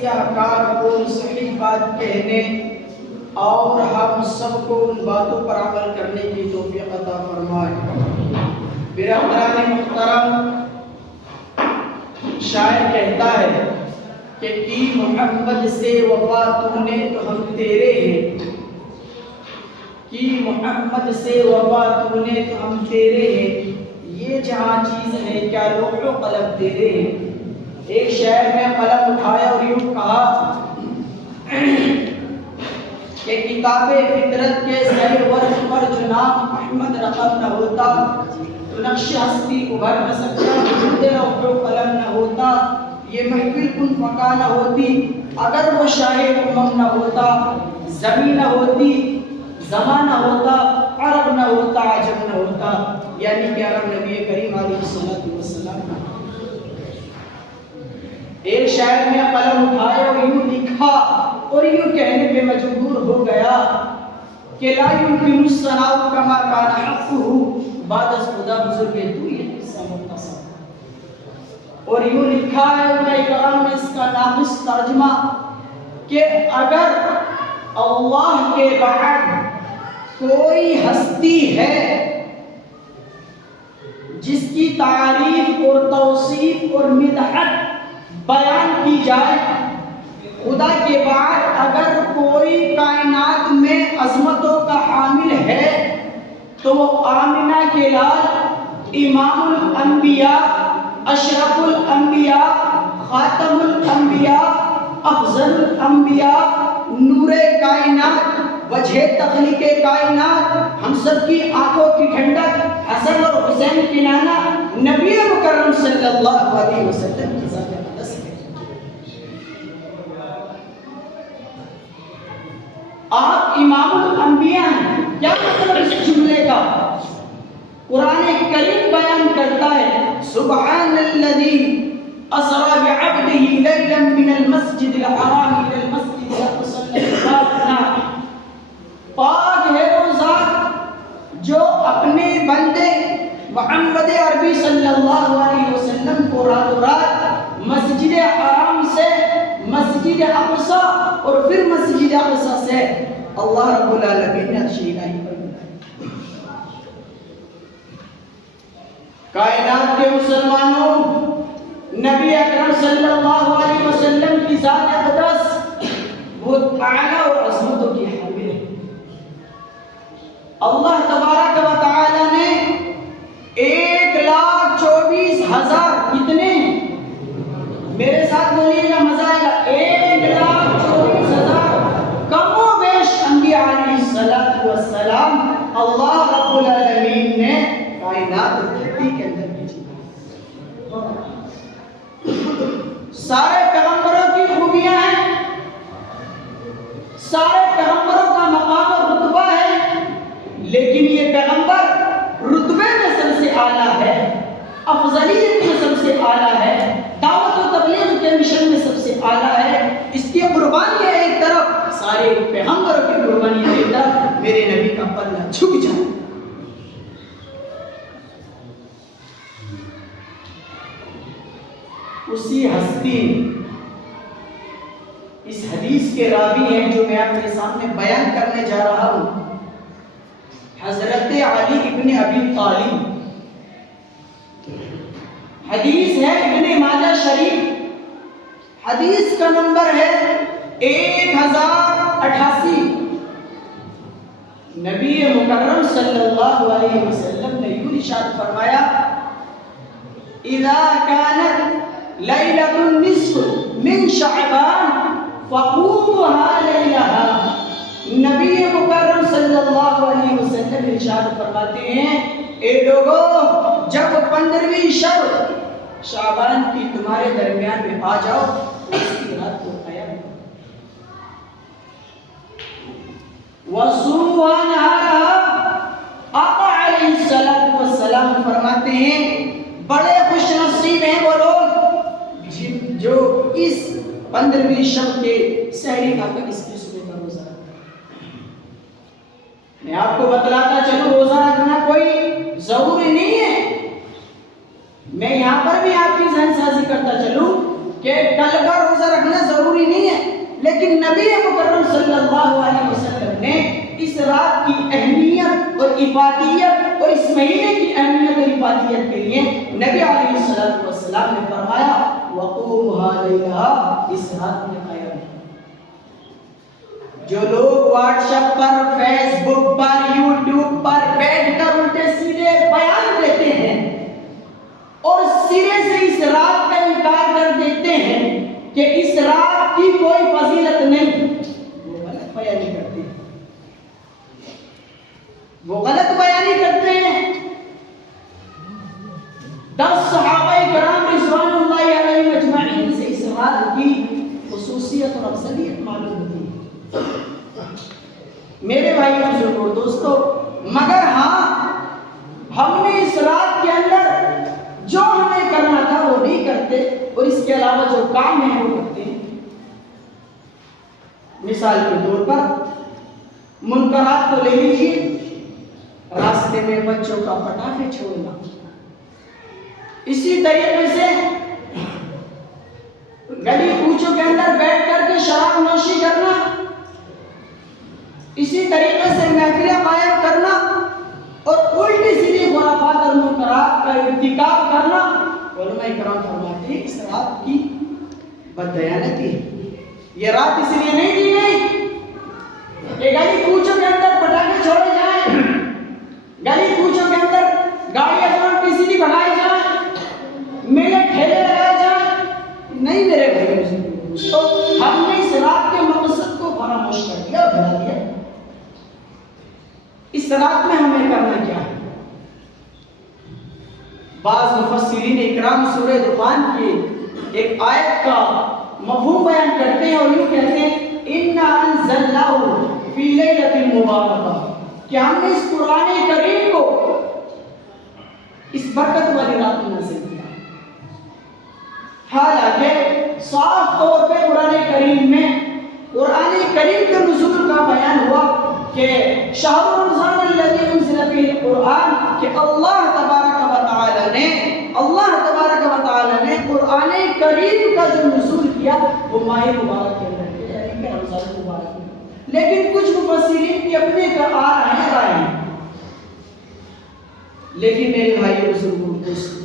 तौसीयाकार को सही बात कहने और हम सबको उन बातों पर अमल करने की तौफीक अता फरमाए। बिरादरान मुहतरम, शायर कहता है कि मोहम्मद से वफा तूने तो हम तेरे हैं, कि मोहम्मद से वफा तूने तो हम तेरे हैं, ये जहाँ चीज़ है क्या लोगों कलम तेरे हैं। एक शायर ने कलम उठाया और यूँ कहा कि किताबे फितरत के सही वर्ष पर जो नाम अहमद रकम न होता तो नक्श हस्ती उभर न सकता, लौह कलम न होता ये महफिल कुन फका न होती, अगर वो शाहे उम्म न होता, ज़मीन न होती, ज़माना होता, अरब न होता, अजम न होता, यानी कि अरब नबी करीम अलैहिस्सलातु वस्सलाम। एक शायर ने कलम उठाया और यूं लिखा और यूं कहने पे मजबूर हो गया कि ला युमकिनु सनाउ कमा काना हक़्क़ुहु बाद खुदा बुजुर्ग तू ये किस्सा मुख्तसर। और यूं लिखा है उन्हें कलाम में इसका नाक़िस तर्जुमा कि अगर अल्लाह के बाद कोई हस्ती है जिसकी तारीफ और तौसीफ और मिदहत बयान की जाए, खुदा के बाद अगर कोई कायनात में अजमतों का हामिल है तो वो आमिना के लाल इमामुल अंबिया, अशरफुल अंबिया, खातमुल अंबिया, अफजलुल अंबिया, नूरे कायनात, वजह तख्लीके कायनात, हम सब की आंखों की ठंडक, हसन और हुसैन की नाना, नबी मुकर्रम सल्लल्लाहु अलैहि वसल्लम की ज़ात अक़दस है। आप इमामुल अंबिया हैं, क्या मतलब इस जुमले का? कुरान करीम बयान करता है सुब्हानल्लज़ी असरा बिअब्दिही लैलन मिनल मस्जिदिल हराम इलल मस्जिदिल अक़सा। पाक है वो ज़ात जो अपने बंदे मोहम्मद अरबी सल्लल्लाहु अलैहि वसल्लम को रातों रात मस्जिद हराम से मस्जिद अक़सा और फिर मस्जिद अक़सा से अल्लाह रब्बुल आलमीन ने अर्श इलाही पर कायनात के मुसलमानों, नबी अकरम सल्लल्लाहु अलैहि वसल्लम की ज़ात अक़दस वो आला और अज़मतों की हामिल है। अल्लाह तबारक व तआला ने 1,24,000 कितने, मेरे साथ बोलिएगा मजा आएगा, 1,24,000 कमो बेश अंबिया अलैहिस्सलातु वस्सलाम अल्लाह रब्बुल आलमीन ने कायनात धरती के अंदर भेजी। सारे पैगंबरों की खूबियां हैं, सारे पैगंबरों का मकाम और रुतबा है, लेकिन ये पैगंबर रुतबे में सबसे आला है, अफजलियत में सबसे आला है, दावत और तबलीग के मिशन में सबसे आला है। इसकी कुर्बानी है एक तरफ, सारे पैगंबरों की कुर्बानी है एक तरफ, मेरे नबी का पल्ला झुक जाए। उसी हस्ती इस हदीस के रावी हैं जो मैं आपके सामने बयान करने जा रहा हूं, हजरत अली इब्ने अबी तालिब। हदीस है इब्ने माजा शरीफ, हदीस का नंबर है 1088। नबी मुकर्रम सल्लल्लाहु अलैहि वसल्लम ने यूं इरशाद फरमाया इज़ा कानत लैलतुन निस्फ मिन शअबान फक़ूमुहा लैलहा। नबी मुकर्रम सल्लल्लाहु अलैहि वसल्लम इरशाद फरमाते हैं, ए लोगों, जब 15वीं शब शाबान की तुम्हारे दरमियान में आ जाओ, उसकी रात को क़याम वसूमुहा नहारहा। आका अलैहिस्सलातु वस्सलाम फरमाते हैं, बड़े खुशनसीब हैं वो लोग जो इस 15वीं शब के सहरी खाकर इसकी सुबह का रोजा रखते हैं। मैं आपको बतलाता चलूं, रोजा रखना कोई जरूरी नहीं है। मैं यहाँ पर भी आपकी जहनसाजी करता चलूं कि कल का रोजा रखना जरूरी नहीं लेकिन नबी मुकर्रम सल्लल्लाहु अलैहि वसल्लम ने इस रात की अहमियत और इबादियत और इस महीने की अहमियत और इबादियत के लिए नबी अलैहिस्सलातु वस्सलाम ने फरमाया वक़ूमुहा लैला, इस रात में कायम। जो लोग व्हाट्सएप पर, फेसबुक पर, यूट्यूब पर बैठकर उल्टे सीधे बयान देते हैं और सिरे से इस रात का इनकार कर देते हैं कि इस रात की कोई फजीलत नहीं, वो गलत बयानी करते हैं, वो गलत बयानी करते हैं। 10 सहाबाए किराम रिज़वानुल्लाहि अलैहिम अजमईन से इस रात की खुसूसियत और अफजलियत मालूम होती है मेरे भाई बुजुर्गों दोस्तों। मगर हाँ, हमने इस रात के अंदर जो हमें करना था वो नहीं करते और इसके अलावा जो काम है वो करते हैं। मिसाल के तौर पर मुनकरात को ले लीजिए, रास्ते में बच्चों का पटाखे छोड़ना, इसी तरीके से गली कूचों के अंदर बैठ करके शराब नोशी करना, इसी तरीके से महफिलें कायम करना और उल्टी सीधी खुराफात और मुनकरात का इर्तिकाब करना, उलमाए किराम फरमाते हैं इस रात की बददयानती है। ये रात इसलिए नहीं दी गई कि गली कूचों के अंदर पटाखे छोड़े जाएं, गली कूचों के अंदर गाड़ियां उल्टी सीधी भगाई जाएं, मेले ठेले लगाए जाएं। नहीं मेरे भाई, तो हमने इस रात के मकसद को फरामोश कर दिया और भुला दिया। इस रात में हमें करना क्या है? बाज़ मुफस्सिरीन इकराम सूरह दुखान की एक आयत का मफ़हूम बयान करते हैं और यूं कहते हैं इन्ना अंज़लनाहु फी लैलतिन मुबारका, कि हमने इस कुरान करीम को इस बरकत वाली रात में नाज़िल किया। हालांकि साफ तौर पे कुरान करीम के नुज़ूल का बयान हुआ कि शहर रमज़ान अल्लज़ी उन्ज़िला फ़ीहिल कुरान, कि अल्लाह तबारक व तआला ने कुरान करीम का जो नुज़ूल किया वो माह मुबारक के अंदर किया, यानी कि रमज़ान मुबारक में। लेकिन कुछ मुफस्सिरीन की अपने आ रहे हैं, लेकिन मेरे भाई बुजुर्गों दोस्तों,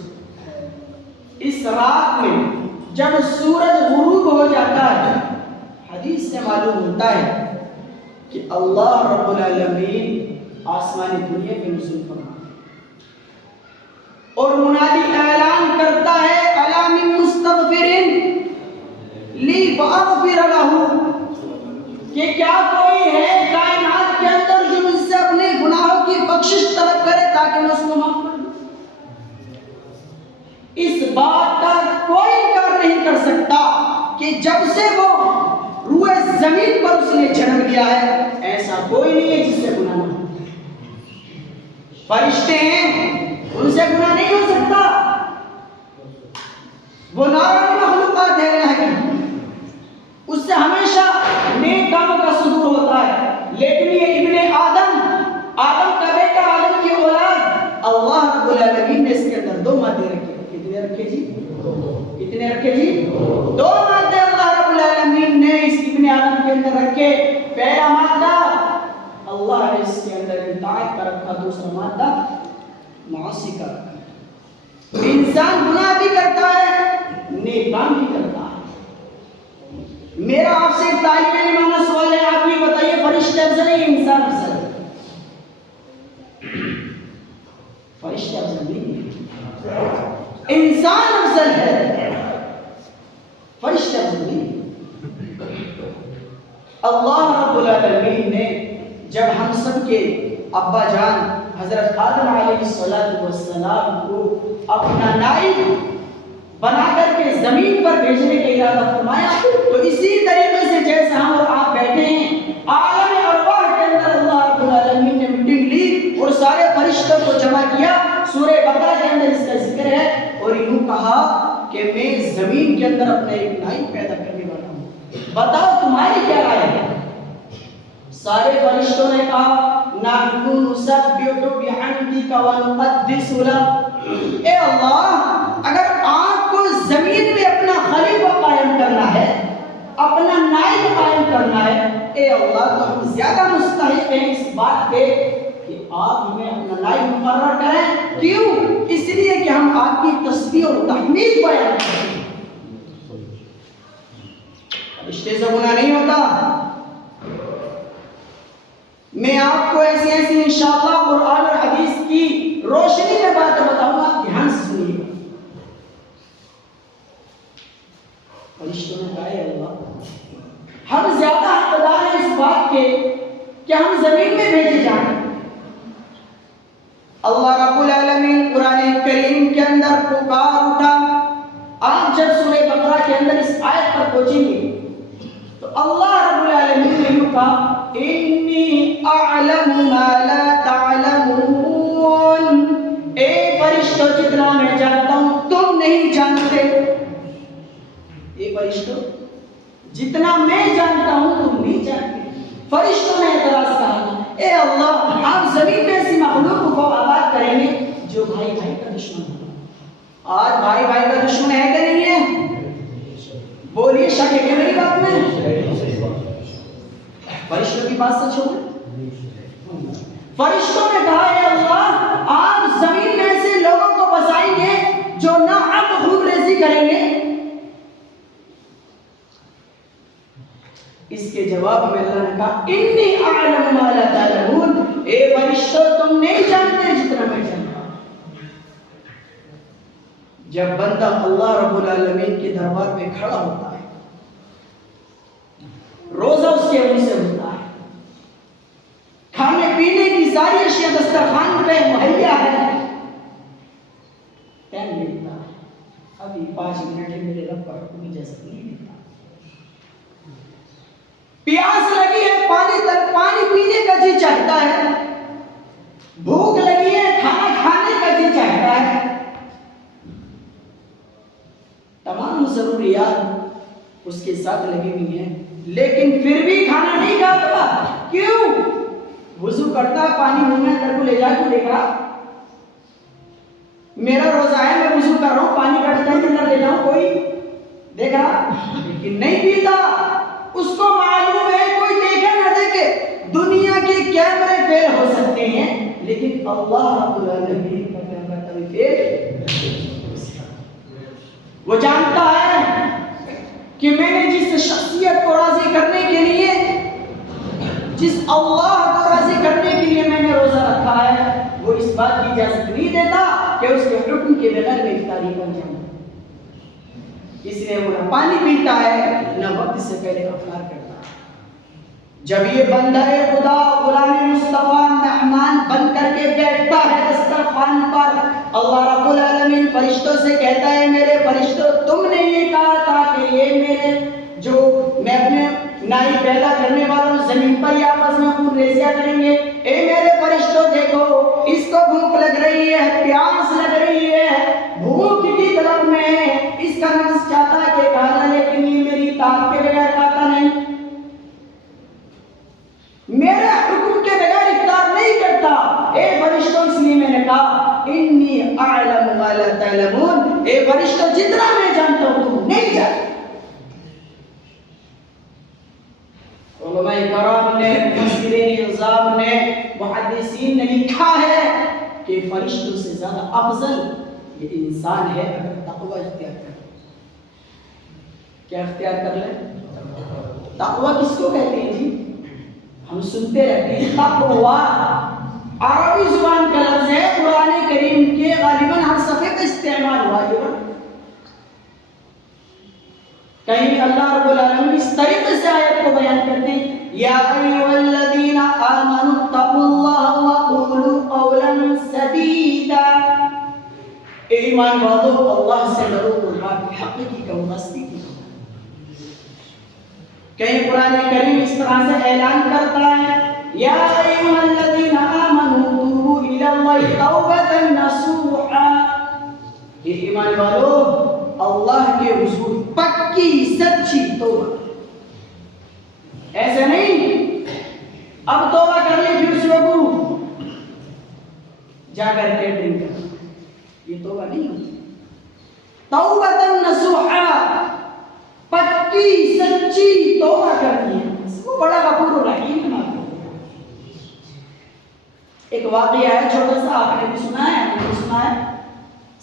इस रात में जब सूरज गुरूब हो जाता है, हदीस से मालूम होता है कि अल्लाह रब्बुल आलमीन आसमानी दुनिया के नुज़ूल फरमाता है और मुनादी ऐलान करता है अला मिन मुस्तगफिरिन ली फअगफिर लहू, कि क्या कोई है कायनात के अंदर जो मुझसे अपने गुनाहों की बख्शिश तलब करे ताकि मैं उसको माफ कर दूं। इस बात का कोई इनकार नहीं कर सकता कि जब से वो रूए जमीन पर उसने जन्म लिया है, ऐसा कोई नहीं है जिससे गुनाह ना हो। फरिश्ते हैं, उनसे गुनाह नहीं हो सकता, वो नारायण मखलूकात है, उससे हमेशा नेक कामों का सुदूर होता है। लेकिन ये इब्ने आदम का बेटा, आदम की औलाद, अल्लाह रब्बुल आलमीन ने इसके अंदर 2 मादे रखे। कितने रखे जी? कितने रखे जी? 2 मादे अल्लाह रब्बुल आलमीन ने इस इब्ने आदम के अंदर रखे। पहला मादा अल्लाह ने इसके अंदर इताअत का रखा, दूसरा मादा मासी का रखा। इंसान गुनाह भी करता है, नेक काम भी करता है। मेरा आपसे एक तालिब इल्म सवाल है, आप ये बताइए फरिश्ते अफजल है या इंसान अफजल है? फरिश्ते अफजल नहीं है, इंसान अफजल है, फरिश्ते अफजल नहीं। अल्लाह रब्बुल आलमीन ने जब हम सब के अब्बा जान हजरत आदम अलैहिस्सलातु वस्सलाम को अपना नाइब बना करके जमीन पर भेजने का इरादा फरमाया, तो इसी तरीके से जैसे हम और आप बैठे हैं, आलम अरवाह के अंदर अल्लाह रब्बुल आलमीन ने मीटिंग ली और सारे फरिश्तों को जमा किया। सूरह बकरा के अंदर इसका जिक्र है और यूं कहा कि मैं जमीन के अंदर अपना एक नाइब पैदा करने वाला हूं, बताओ तुम्हारी क्या राय है? सारे फरिश्तों ने कहा नहनु नुसब्बिहु बिहम्दिका व नुक़द्दिसु लक। ए अल्लाह, अगर आपको जमीन में अपना खलीफा कायम करना है, अपना नाइब कायम ए अल्लाह तो हम ज्यादा मुस्तहिक हैं इस बात के कि आप हमें अपना नाइब मुकर्रर करें। क्यों? इसलिए कि हम आपकी तस्बीह और तहमीद बयान करें। रिश्ते से गुनाह नहीं होता। मैं आपको ऐसी ऐसी इंशाअल्लाह कुरान और हदीस की रोशनी में बातें बताऊंगा, ध्यान से सुनिएगा। फरिश्तों ने कहा अल्लाह हम ज्यादा हकदार हैं इस बात के कि हम जमीन में भेजे जाएं। अल्लाह रब्बुल आलमीन कुरान करीम के अंदर पुकार उठा। आप जब सूरह बकरा के अंदर इस आयत पर पहुंचेंगे तो अल्लाह रब्बुल आलमीन ने यूं कहा इन्नी अअलमु मा ला तअलमून। ए फरिश्तों जितना मैं जानता हूं तुम नहीं जानते। ए फरिश्तों जितना मैं जानता हूं तुम नहीं जानते। फरिश्तों ने एतराज कहा ए अल्लाह आप जमीन में ऐसी मखलूक को आबाद करेंगे जो भाई भाई का दुश्मन हो। आज भाई भाई का दुश्मन है कि नहीं है? बोलिए, शक है क्या मेरी बात में? फरिश्तों की बात सच हो? फरिश्तों ने कहा है अल्लाह आप जमीन में से लोगों को बसाएंगे जो ना अब खून रेजी करेंगे। इसके जवाब में अल्लाह ने कहा इन्नी अअलमु मा ला तअलमून। ए फरिश्तों तुम नहीं जानते जितना मैं जानता हूं। जब बंदा अल्लाह रब्बुल आलमीन के दरबार में खड़ा होता है, रोजा उसके मुंह से होता है, खाने पीने की सारी अशिया दस्तरखान पे मुहैया है, टाइम मिलता है अभी 5 मिनट है मेरे रब का हुक्म इजाजत नहीं देता। प्यास लगी है, पानी पीने का जी चाहता है, भूख लगी है, खाना खाने का जी चाहता है, तमाम जरूरियात उसके साथ लगी हुई हैं, लेकिन फिर भी खाना नहीं खाता। क्यों? वुजू करता है, पानी मुंह में अंदर को ले जाके देख रहा मेरा रोजा है, मैं वुजू कर रहा हूं, पानी कटता है अंदर ले जाऊं, कोई देख रहा, लेकिन नहीं पीता। उसको मालूम है कोई देखे ना देखे, दुनिया के कैमरे फेल हो सकते हैं, लेकिन अल्लाह रब्बुल आलमीन का कैमरा कभी फेल। वो जानता है कि मैंने जिस शख्सियत को राजी करने के लिए, जिस अल्लाह को राजी करने के लिए मैंने रोजा रखा है, वो इस बात की इजाजत नहीं देता कि उसके हुक्म के बगैर मैं इफ्तारी बन जाऊं। इसलिए वो ना पानी पीता है ना वक्त से पहले अफ्तार करता है। जब ये बंदा खुदा गुलाम मुस्तफा मेहमान बन करके बैठता है दस्तरखान पर, अल्लाह रब्बुल आलमीन फरिश्तों से कहता है मेरे फरिश्तों तुमने ये कहा था कि ये मेरे जो मैं अपने नाई पैदा करने वालों जमीन पर या आपस में खून रेजिया करेंगे। ए मेरे फरिश्तों देखो इसको भूख लग रही है, प्यास लग रही है, भूख की तलब में इसका नफ्स चाहता है कि खाना, लेकिन ये मेरी ताकत के बगैर खाता नहीं, मेरे हुक्म के बगैर इफ्तार नहीं करता। ए फरिश्तों इसलिए मैंने कहा इन्नी अअलमु मा ला तअलमून। ए फरिश्तों जितना मैं जानता हूं तुम नहीं जानते। उलमाए कराम ने, मुफस्सिरीन इज़ाम ने, मुहद्दिसीन ने लिखा है कि फरिश्तों से ज्यादा अफजल ये इंसान है अगर तक़वा इख्तियार करे। क्या इख्तियार कर ले? तक़वा किसको कहते हैं जी? हम सुनते रहते हैं तक़वा अरबी जुबान का लफ्ज है, कुरान करीम के गालिबन हर सफ़े पे इस्तेमाल हुआ है। कहीं अल्लाह रब्बुल आलमीन इस तरीके से आयत को बयान करते हैं या अय्युहल्लज़ीना आमनु तक़ुल्लाह व क़ूलू क़ौलन सदीदा। ईमान वालों अल्लाह से डरो और बात हक़ की कहो, मस्ती की कहो। कहीं कुरान करीम इस तरह से ऐलान करता है या अय्युहल्लज़ीना आमनु तूबू इलल्लाहि तौबतन नसूहा। ये ईमान वालों अल्लाह के हुजूर पक्की सच्ची तौबा, ऐसे नहीं अब तौबा कर ली फिर सुबह जाकर के ड्रिंक करना, ये तौबा नहीं होती। तौबतन नसूहा, पक्की सच्ची तौबा करनी है। वो बड़ा गफूर रहीम है। एक वाक़या है छोटा सा, आपने भी सुना है, आपने भी सुना है।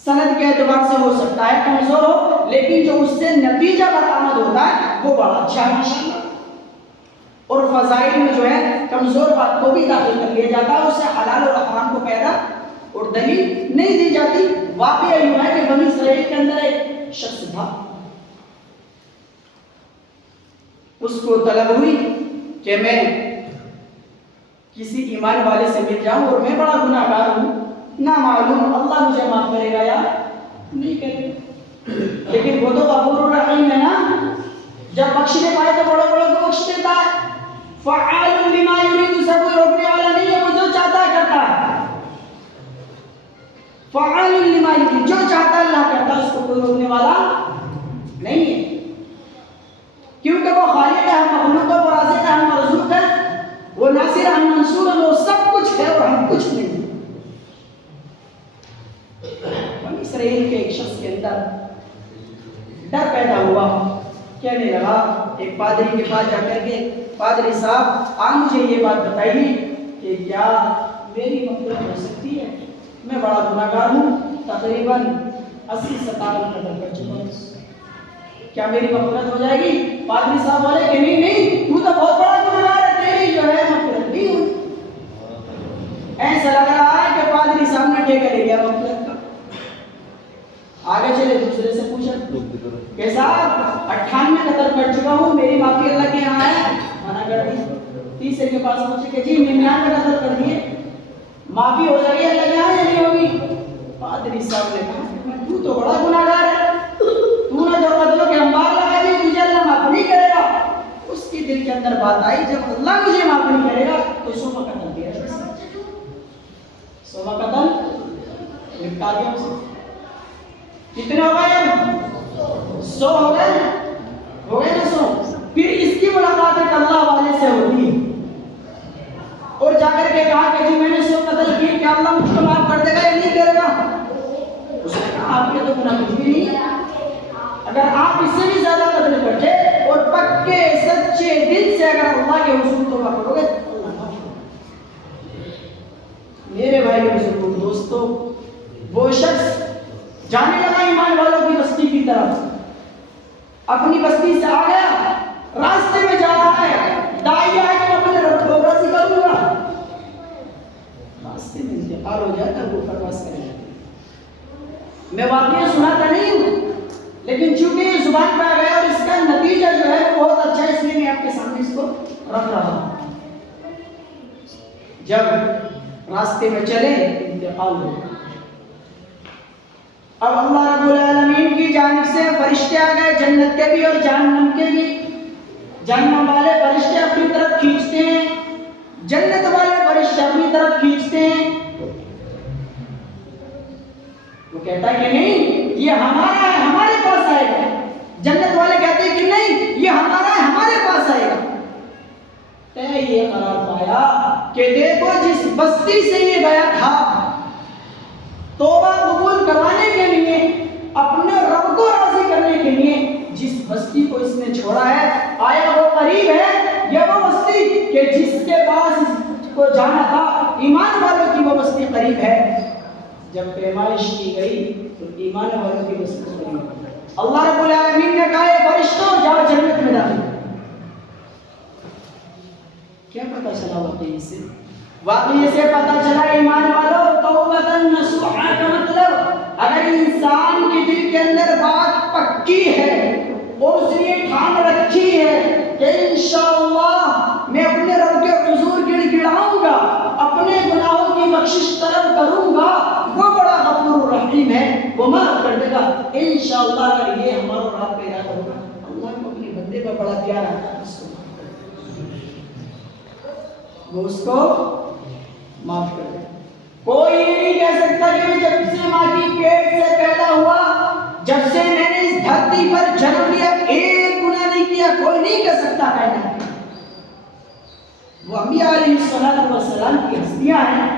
सनद के एतबार से हो सकता है कमजोर हो, लेकिन जो उससे नतीजा बरामद होता है वो बड़ा अच्छा है माशाअल्लाह। और फजाइल में जो है कमजोर बात को भी दाखिल कर लिया जाता है, उससे हलाल और हराम को पैदा और दलील नहीं दी जाती। वाक़या यूं है कि बनी इसराइल के अंदर एक शख्स था, उसको तलब हुई कि मैं किसी ईमान वाले से मिल जाऊं और मैं बड़ा गुनाहगार हूं, ना मालूम अल्लाह मुझे माफ करेगा या नहीं करेगा, लेकिन वो तो गफूर रहीम है ना, जब बख्शने पाए तो बड़े बड़े को बख्श देता है। फ़अालुन लिमा युरीद, उसे कोई रोकने वाला नहीं है, वो जो चाहता है करता है। फ़अालुन लिमा युरीद, जो चाहता है अल्लाह करता है, उसको कोई रोकने वाला नहीं है, क्योंकि वो खालिक है, हम मखलूक है, वो राज़िक है, हम मरज़ूक है, वो नासिर हम मंसूर है, वो सब कुछ है और हम कुछ नहीं। बनी इसराइल के एक शख्स के अंदर डर पैदा हुआ, कहने लगा एक पादरी के पास जाकर के, पादरी साहब आप मुझे ये बात बताइए कि क्या मेरी मग़फ़िरत हो सकती है? मैं बड़ा गुनाहगार हूँ, तकरीबन 80-57 कत्ल कर चुका हूँ, क्या मेरी मग़फ़िरत हो जाएगी? पादरी साहब बोले कि नहीं नहीं, तू तो बहुत बड़ा गुनाहगार है, तेरी जो है मग़फ़िरत नहीं हुई। ऐसा लग रहा है कि पादरी साहब ने ठेका ले लिया मग़फ़िरत का। आगे चले, दूसरे से पूछा कि साहब 98 कत्ल कर चुका हूँ, मेरी माफी अल्लाह के यहाँ है, मना कर दी। तीसरे के पास पूछे कि जी 99 कत्ल कर दिए, माफी हो जाएगी अल्लाह के यहाँ या नहीं होगी? पादरी साहब ने कहा तू तो बड़ा गुनाहगार है, तूने जो कत्लों के अंबार लगा दी, तुझे अल्लाह माफ नहीं करेगा। उसके दिल के अंदर बात आई, जब अल्लाह मुझे माफ नहीं करेगा तो 100 कत्ल दिया, 100 कत्ल निपटा दिया उसे। कितने हो गए? 100 हो गए, हो गए ना 100। फिर इसकी मुलाकात एक अल्लाह वाले से होती है और जाकर के कहा कि जी मैंने 100 कत्ल किए, क्या अल्लाह मुझको माफ कर देगा या नहीं करेगा? उसने कहा आपके तो गुनाह कुछ भी नहीं है, अगर आप इससे भी ज्यादा कत्ल करते और पक्के सच्चे दिल से अगर अल्लाह के हुजूर तौबा करोगे, मेरे भाई बुजुर्गों दोस्तों, वो शख्स जाने लगा ईमान वालों की बस्ती की तरफ, अपनी बस्ती से आ गया, रास्ते में जा रहा है, दाई आए कि मैं अपने रब को राजी करूंगा, रास्ते में इंतकाल हो जाता है, वो प्रवास करेगा। मैं वाक़या सुनाता नहीं हूँ, लेकिन चूंकि ये जुबान पे आ गया और इसका नतीजा जो है वो बहुत अच्छा है, इसलिए मैं आपके सामने इसको रख रहा हूँ। जब रास्ते में चले इंतकाल हो, अब अल्लाह रब्बुल आलमीन की जानिब से फरिश्ते आ गए, जन्नत के भी और जहन्नम के भी। जहन्नम वाले फरिश्ते अपनी तरफ खींचते हैं, जन्नत वाले फरिश्ते अपनी तरफ खींचते हैं। वो कहता है कि नहीं ये हमारा है, हमारे पास आएगा। जन्नत वाले कहते हैं कि नहीं ये हमारा है, हमारे पास आएगा। तय ये करार पाया कि देखो जिस बस्ती से ये गया था, तौबा कबूल करवाने के लिए, अपने रब को राजी करने के लिए, जिस बस्ती को इसने छोड़ा है, आया वो करीब है या वो बस्ती कि जिसके पास इसको जाना था, ईमान वालों की वो बस्ती करीब है। जब पैमाइश की गई तो ईमान वालों की बस्ती करीब। अल्लाह रब्बुल आलमीन ने कहा फरिश्तों जाओ जन्नत में दाखिल। क्या पता चला वाकई से? वाकई से पता चला ईमान वालों तौबतन नसूहा का मतलब अगर इंसान के दिल के अंदर बात पक्की है और उसने ठान रखी है कि इंशाअल्लाह मैं अपने रब के हुजूर गिड़गिड़ाऊंगा, अपने गुनाहों की बख्शिश तलब करूंगा, वो बड़ा गफूर रहीम है, वो माफ कर देगा इंशाअल्लाह। अगर ये हमारा और आपका इरादा होगा, अल्लाह को अपने बंदे का बड़ा प्यार आता है, वो उसको माफ कर दे। कोई ये नहीं कह सकता कि मैं जब से माँ की पेट से पैदा हुआ, जब से मैंने इस धरती पर जन्म लिया, एक गुनाह नहीं किया, कोई नहीं कह सकता कहना। वो अंबिया अलैहिस्सलाम की हस्तियां हैं,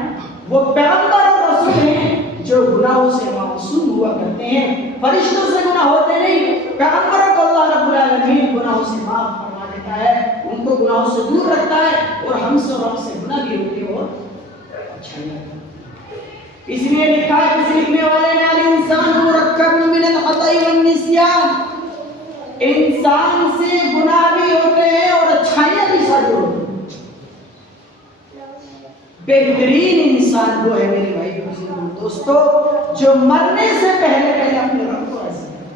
वो पैगंबर और रसूल हैं जो गुनाहों से मासूम हुआ करते हैं। फरिश्तों से गुनाह होते नहीं, पैगंबरों को अल्लाह रब्बुल आलमीन गुनाहों से माफ फरमा देता है। हमको गुनाहों से दूर रखता है और हमसे गुनाह भी होते हो अच्छा नहीं लगता। इसलिए लिखा है किसी लिखने वाले ने, अल इंसान मुरक्कब मिनल खताई वन निस्यान, इंसान से गुनाह भी होते हैं और अच्छाइयां भी साथ होती हैं। बेहतरीन इंसान वो है मेरे भाई दोस्तों, जो मरने से पहले पहले अपने रब को राज़ी करे।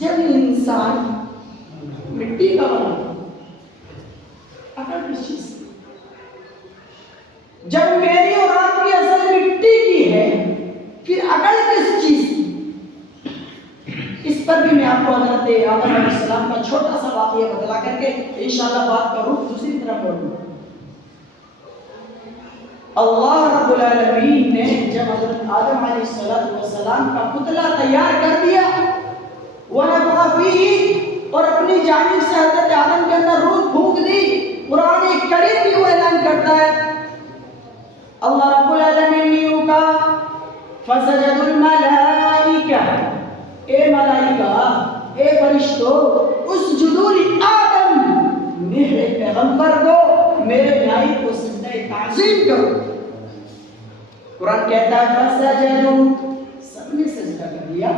जब इंसान मिट्टी का बना, अगर किस चीज से, जब मेरी और आपकी असल मिट्टी की है, फिर अकल किस चीज की? इस पर भी मैं आपको हज़रत आदम अलैहिस्सलाम का छोटा सा वाक़या बतला करके इंशाअल्लाह बात का रुख दूसरी तरफ बढ़ूंगा। अल्लाह रब्बुल आलमीन ने जब हज़रत आदम अलैहिस्सलाम का पुतला तैयार कर दिया, वनफ़ख़ फ़ीही, और अपनी जानिब से हज़रत आदम के अंदर रूह फूंक दी, कुरान करीम भी वो ऐलान करता है, अल्लाह रब्बुल आलमीन ने यूं कहा, फसजदुल मलाइका, ए मलाइका, ए फरिश्तों, उसजुदू लि आदम, मेरे पैगंबर को, मेरे नाई को सजदा ताज़ीम करो। कुरान कहता है फसजदू, सबने सजदा कर दिया।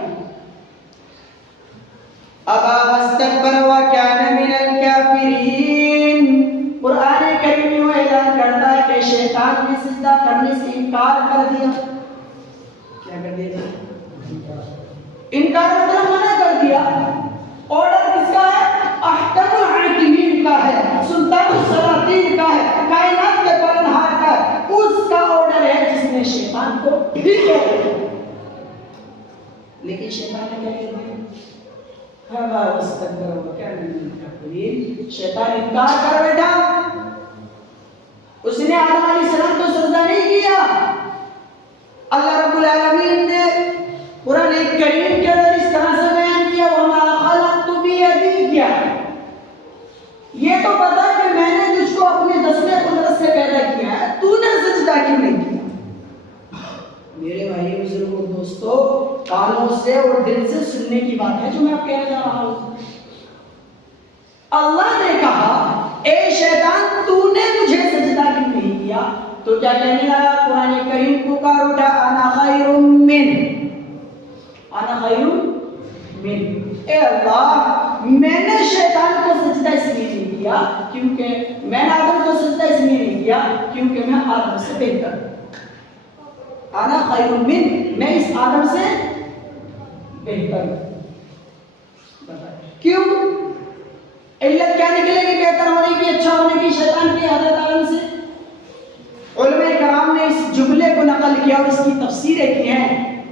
अबा वस्तकबर व कान मिनल काफिरीन, कुरान करीम में ऐलान करता है कि शैतान ने सजदा करने से इनकार कर दिया। क्या कर दिया? इनकार मतलब मना कर दिया। ऑर्डर किसका है? अहकमुल हाकिमीन का है, सुल्तानुल सलातीन का है, कायनात के पालनहार का है, उसका ऑर्डर है जिसने शैतान को ठीक कर दिया। लेकिन शैतान ने क्या किया? शैतान इनकार कर बैठा, उसने आदम अलैहिस्सलाम को सजदा नहीं किया। अल्लाह रब्बुल आलमीन ने कुरान करीम के अंदर इस तरह से बयान किया, वमा खलक़तु बियदी, क्या ये तो पता कि मैंने तुझको अपने दसवें कुदरत से पैदा किया है, तूने सजदा क्यों नहीं किया? मेरे भाई बुजुर्गों दोस्तों, कानों से और दिल से सुनने की बात है जो मैं कहने जा रहा हूं। अल्लाह ने कहा, ए शैतान, तूने मुझे सजदा क्यों नहीं किया? तो क्या कहने लगा? कुरान करीम पुकार उठा, अना खैरुम मिन, अना खैरुम मिन, ए अल्लाह, मैंने शैतान को सजदा इसलिए नहीं किया क्योंकि मैंने आदम को सजदा इसलिए नहीं किया क्योंकि मैं आदम से बेहतर हूं। अना खैरुम मिन, मैं इस आदम से बेहतर हूं। क्यों? इल्लत क्या निकलेगी बेहतर होने की, अच्छा होने की शैतान के हज़रत आदम से? उलमा कराम ने इस जुमले को नकल किया और इसकी तफसीरें की हैं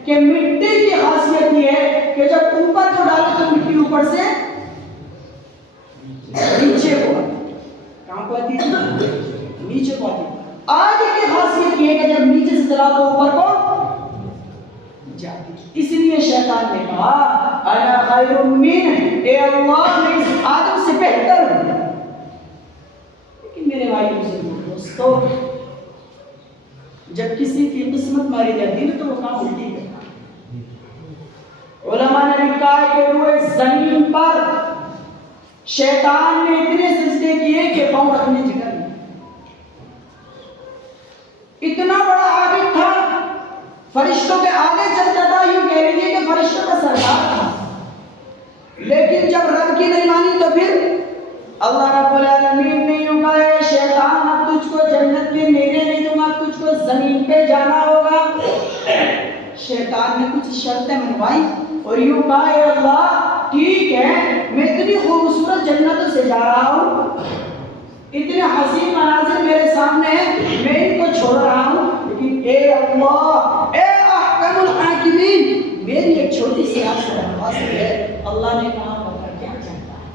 कि मिट्टी की खासियत ये है कि जब ऊपर को डालो तो मिट्टी ऊपर से नीचे को आती, कहां को आती है? नीचे को आती। आग की खासियत ये है कि जब नीचे से जलाओ तो ऊपर को जाती। इसलिए शैतान ने कहा, अना खैरुम मिन, ए अल्लाह, मैं इस आदम से बेहतर हूं। लेकिन मेरे भाई दोस्तों, जब किसी की किस्मत मारी जाती है तो वो काम उल्टी करता है। उलमा ने लिखा है कि वो जमीन पर शैतान ने इतने सजदे किए कि पांव रखने जगह नहीं। इतना बड़ा आबिद था, फरिश्तों के आगे चलता था, यूं कह लीजिए कि फरिश्तों का सरदार था। लेकिन जब रब की नहीं मानी तो फिर अल्लाह रब्बुल आलमीन ने यूं कहा, शैतान, अब तुझको जन्नत में मेरे नहीं दूंगा, तुझको जमीन पे जाना होगा। शैतान ने कुछ शर्तें मनवाई और यूं कहा, अल्लाह ठीक है, मैं इतनी खूबसूरत जन्नतों से जा रहा हूँ, इतने हसीन मनाजिर मेरे सामने हैं, मैं इनको छोड़ रहा हूँ, लेकिन ए अल्लाह, ए अहकमुल हाकिमीन, मेरी एक छोटी सी आपसे दरख्वास्त है। अल्लाह ने कहा, क्या चाहता है?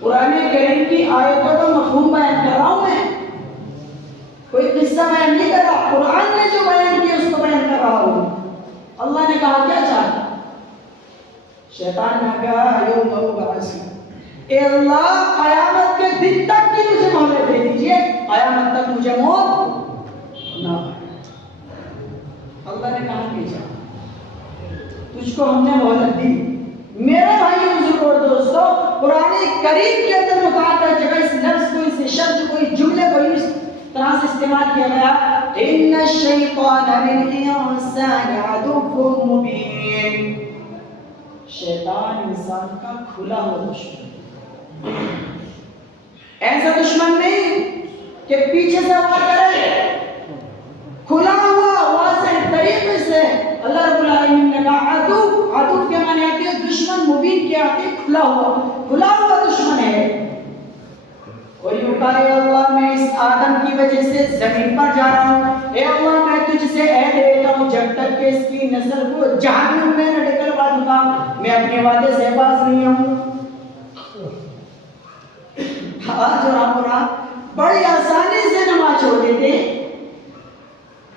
कुरान करीम की आयतों का मफहूम बयान कर रहा हूं मैं, कोई किस्सा बयान नहीं कर रहा, कुरान ने जो बयान किया उसको बयान कर रहा हूं। अल्लाह ने कहा, क्या चाहता? शैतान ने कहा, ए अल्लाह, क़यामत के दिन तक की मुझे मोहलत दे दीजिए, क़यामत तक मुझे मौत ना आए। अल्लाह ने कहा, तुझको हमने मोहलत दी। मेरे भाई बुजुर्ग और दोस्तों, कुरान करीम के अंदर मुताबिक जगह इस लफ्ज को, इस शब्द को, इस जुमले को इस तरह से इस्तेमाल किया गया, इन्ना शैतान लिल-इंसानि अदुव्वुन मुबीन। शैतान इंसान का खुला हुआ दुश्मन, ऐसा दुश्मन नहीं कि पीछे से वार करे, खुला हुआ वाज़ेह तरीके से। अल्लाह रब्बुल आलमीन ने कहा अदुव के माने आते हैं दुश्मन, मुबीन के आते हैं खुला हुआ दुश्मन है। और यूं कहे अल्लाह मैं इस आदम की वजह से जमीन पर जा रहा हूँ, ए अल्लाह मैं तुझसे ऐद लेता हूँ जब तक कि इसकी नस्ल को जहन्नम में न निकलवा दूंगा, मैं अपने वादे से बाज नहीं हूँ। आज और आप बड़ी आसानी से नमाज छोड़ देते,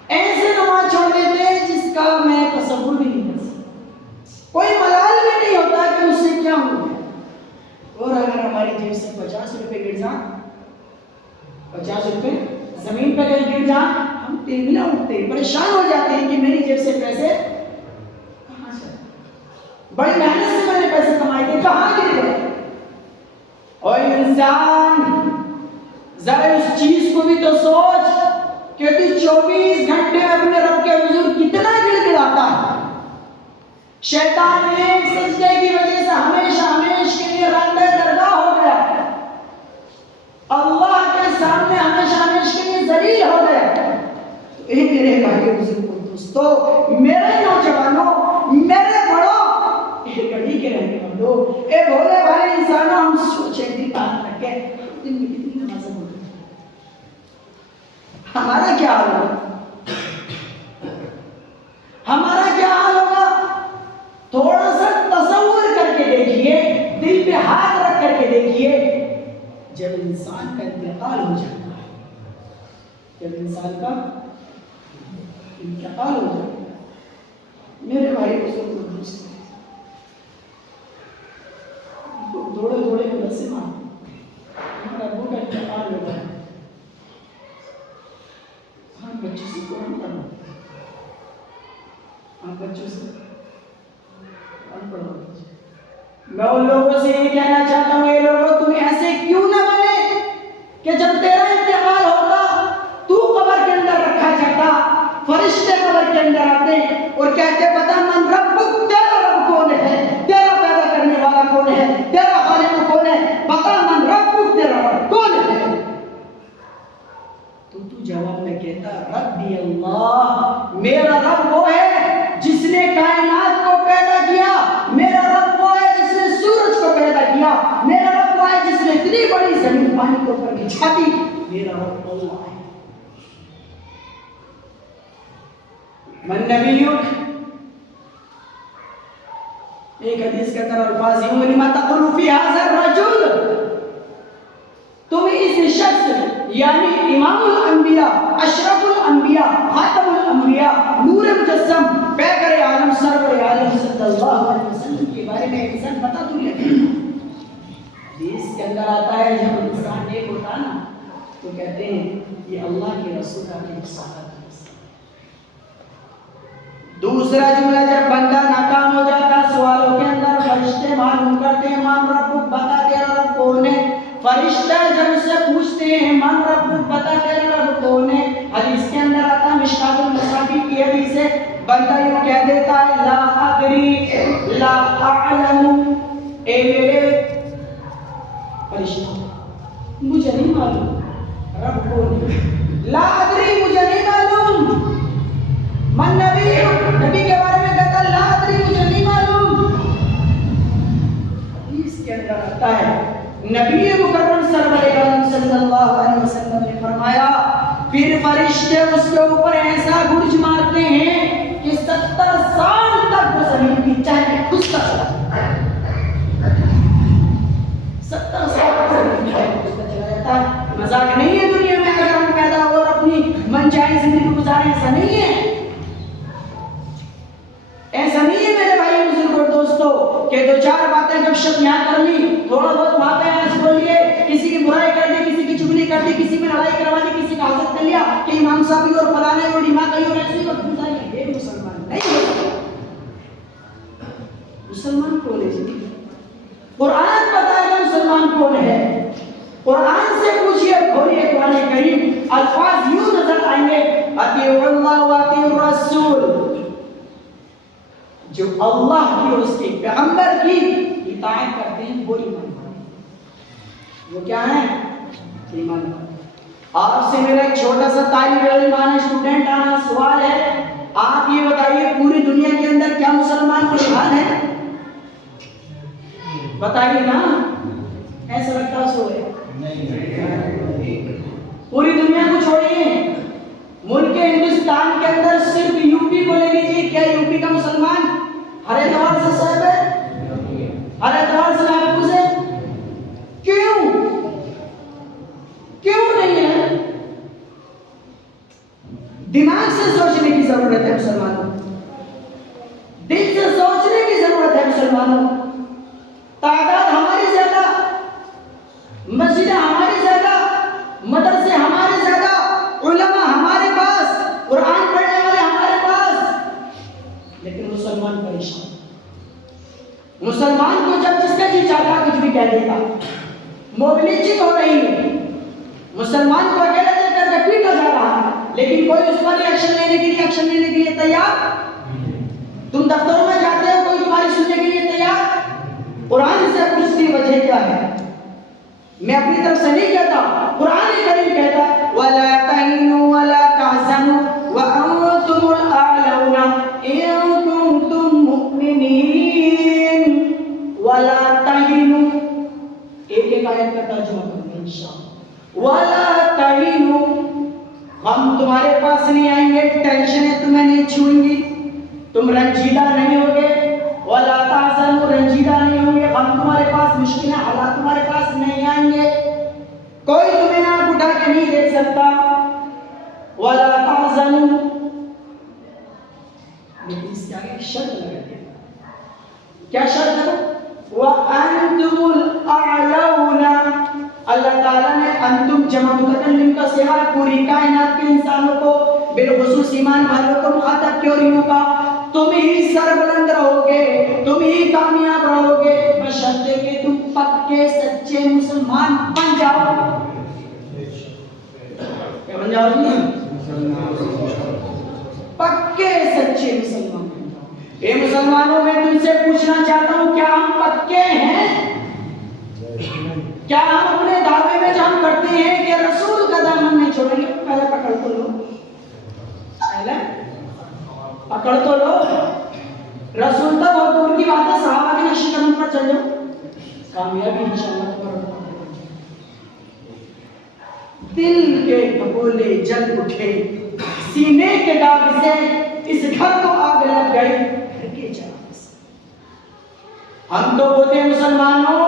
ऐसे नमाज छोड़ देते जिसका मैं तसव्वुर भी नहीं कर सकता, कोई मलाल भी नहीं होता कि उससे क्या हो गया। और अगर हमारी जेब से 50 रुपए गिर जाए, 50 रुपए जमीन पर अगर गिर जाए, हम तिलमिला उठते हैं, परेशान हो जाते हैं कि मेरी जेब से पैसे कहाँ से, बड़ी मेहनत से मैंने पैसे कमाए थे, कहाँ गिर गए। और इंसान जरा उस चीज को भी तो सोच कि तू 24 घंटे अपने रब के हुजूर कितना गिड़गिड़ाता है। शैतान एक सजदे की वजह से हमेशा के लिए रंडे दरगाह हो गया, अल्लाह के सामने हमेशा के लिए जलील हो गया। तो ए मेरे भाइयों बुजुर्गों दोस्तों, मेरे नौजवानों, मेरे बड़ों, एक घड़ी के रहने वालों, ए भोले भाले इंसानों, हम सोचे दिन बात रखे दिन में कितनी नमाज़ें होती हैं, हमारा क्या हाल होगा, हमारा क्या हाल होगा। थोड़ा सा तसव्वुर करके देखिए, दिल पे हाथ रख करके देखिए, जब इंसान का इंतकाल हो जाता है, जब इंसान का इंतकाल हो जाता है, मेरे भाई बुजुर्ग दोस्त दौड़े दौड़े में बसे हमारा अबू का इंतकाल हो गया, हाँ बच्चों से कुरान पढ़ो, हाँ बच्चों से कुरान पढ़ो। मैं उन लोगों से ये कहना चाहता हूँ, ये लोगों तुम ऐसे क्यों ना बने कि जब तेरा इंतकाल होगा तू कब्र के अंदर रखा जाता, फरिश्ते कब्र के अंदर आते और कहते पता मन रब्बुक, तेरा रब कौन है, तेरा पैदा करने वाला कौन है, तेरा खालिक कौन है, बता मन रब्बुक, तेरा रब कौन है। तो तू जवाब में कहता रब्बी अल्लाह, मेरा रब वो है जिसने कायनात को पैदा किया, मेरा रब वो है जिसने सूरज को पैदा किया, मेरा रब वो है जिसने इतनी बड़ी जमीन पानी के ऊपर बिछा दी, मेरा रब अल्लाह है। मन नबियुक, एक हदीस के अंदर अल्फाज यूं लिमा तक़ुलु फी हाज़ा रजुल, तुम इस शख्स यानी इमामुल अंबिया, अशरफुल अंबिया, खातमुल अंबिया, नूर मुजस्सम, पैगंबर आलम, सरवर आलम सल्लल्लाहु अलैहि वसल्लम के बारे में इंसान बता तू ले। हदीस के अंदर आता है जब इंसान नेक होता ना तो कहते हैं ये अल्लाह के रसूल की रिसालत। दूसरा जुमला, जब बंदा नाकाम हो जाता सवालों के अंदर, फरिश्ते मालूम करते हैं मान रब्बुक, बता तेरा रब कौन है। फरिश्ता जब उससे पूछते हैं मान रब्बुक, बता तेरा रब कौन है। हदीस के अंदर आता है, मिशकातुल मसाबीह की हदीस है, बंदा यूं कह देता है ला अदरी ला अअलमु, ए मेरे फरिश्ता मुझे नहीं मालूम रब कौन है, ला अदरी मुझे नहीं मालूम। मन नबी, नबी के बारे में कहता ला अदरी मुझे नहीं मालूम। इसके अंदर आता है नबी मुकर्रम सल्लल्लाहु अलैहि वसल्लम ने फरमाया, फिर फरिश्ते उसके ऊपर ऐसा गुर्ज मारते हैं कि 70 साल तक वो जमीन की चाहे खुद का 70 साल तक जमीन की चाहे खुद का चला जाता है। मजाक नहीं है दुनिया में अगर हम पैदा हो और अपनी मनचाही जिंदगी गुजारें, ऐसा नहीं है, ऐसा नहीं है मेरे भाई बुजुर्गों दोस्तों कि दो चार बातें जब शब्द यहाँ कर ली, थोड़ा बहुत वहां पे बोल लिए, किसी की बुराई कर दी, किसी की चुगली कर दी, किसी में लड़ाई करवा दी, किसी का हजरत कर लिया कि इमाम साहब और फलाने और इमाम कहीं और ऐसी बात गुजारी, ये मुसलमान नहीं है। मुसलमान कौन है जी? कुरान बताएगा कुरान से पूछिए, खोलिए कुरान करीम, अल्फाज यूं नजर आएंगे, अतीउल्लाह व अतीउर रसूल। जो अल्लाह की और उसके पैगंबर की इताअत करते हैं वो ईमान वाले, वो क्या है? ईमान वाले। आपसे मेरा एक छोटा सा तालिब इल्म स्टूडेंट आना सवाल है, आप ये बताइए पूरी दुनिया के अंदर क्या मुसलमान खुशहाल है? बताइए ना, ऐसा लगता सो है। पूरी दुनिया को छोड़िए, मुल्क हिंदुस्तान के अंदर सिर्फ यूपी को ले लीजिए, क्या यूपी का मुसलमान हर एतबार से साहब है? हर एतबार से महफूज है? क्यों क्यों नहीं है? दिमाग से सोचने की जरूरत है मुसलमानों, दिल से सोचने की जरूरत है मुसलमानों। तादाद हमारी ज्यादा, मस्जिदें हमारी ज्यादा, मदरसे हमारे ज्यादा, उलमा हमारे पास, कुरान पढ़ने वाले हमारे पास, लेकिन मुसलमान परेशान। मुसलमान को जब जिसका जी चाहता कुछ भी कह देता, मोबिलिटी हो रही है, मुसलमान को अकेले देकर के पीटा जा रहा है, लेकिन कोई उस पर एक्शन लेने के लिए तैयार। तुम दफ्तरों में जाते हो, कोई तुम्हारी सुनने के लिए तैयार। कुरान से पूछती वजह क्या है? मैं अपनी तरफ से नहीं कहता, कुरान करीम कहता है, वला तहिनु वला तहज़नु व अंतुमुल आलौना इन कुंतुम मुमिनीन। वला तहिनु, एक आयत का तर्जुमा करूंगा इंशाअल्लाह। वला तहिनु, हम तुम्हारे पास नहीं आएंगे, टेंशनें तुम्हें नहीं छूएंगी, तुम रंजीदा नहीं होगे। वला तहज़नु, रंजीदा नहीं होंगे, हम तुम्हारे पास, मुश्किलें हालात तुम्हारे पास नहीं आएंगे, कोई तुम्हें नाक उठा के नहीं देख सकता। वला तहज़नु, लेकिन इसके आगे एक शर्त लगा दिया। क्या शर्त है? व अंतुमुल अअलौना, अल्लाह ताला ने अंतुम जमा मुतकल्लिम का सिवा पूरी कायनात के इंसानों को, बिलखुसूस ईमान वालों को मुखातब क्यों नहीं होगा? तुम ही सरबुलंद रहोगे, तुम ही कामयाब रहोगे, बशर्ते कि तुम पक्के सच्चे मुसलमान बन जाओ। क्या बन जाओ? पक्के सच्चे मुसलमान बन जाओ। ये मुसलमानों, मैं तुमसे पूछना चाहता हूँ, क्या हम पक्के हैं? क्या हम अपने दावे में जो हम करते हैं कि रसूल का दामन नहीं छोड़ेंगे? पहले पकड़ तो लो, पहले पकड़ तो लो। रसूल तो बहुत दूर की बात है, सहाबा के नक्शे कदम पर चल जाओ, कामयाबी इंशाअल्लाह तुम्हारा। दिल के भगोले जल उठे, सीने के दाग से इस घर को आग लग गई, घर के चराग से। हम तो बोलते मुसलमानों,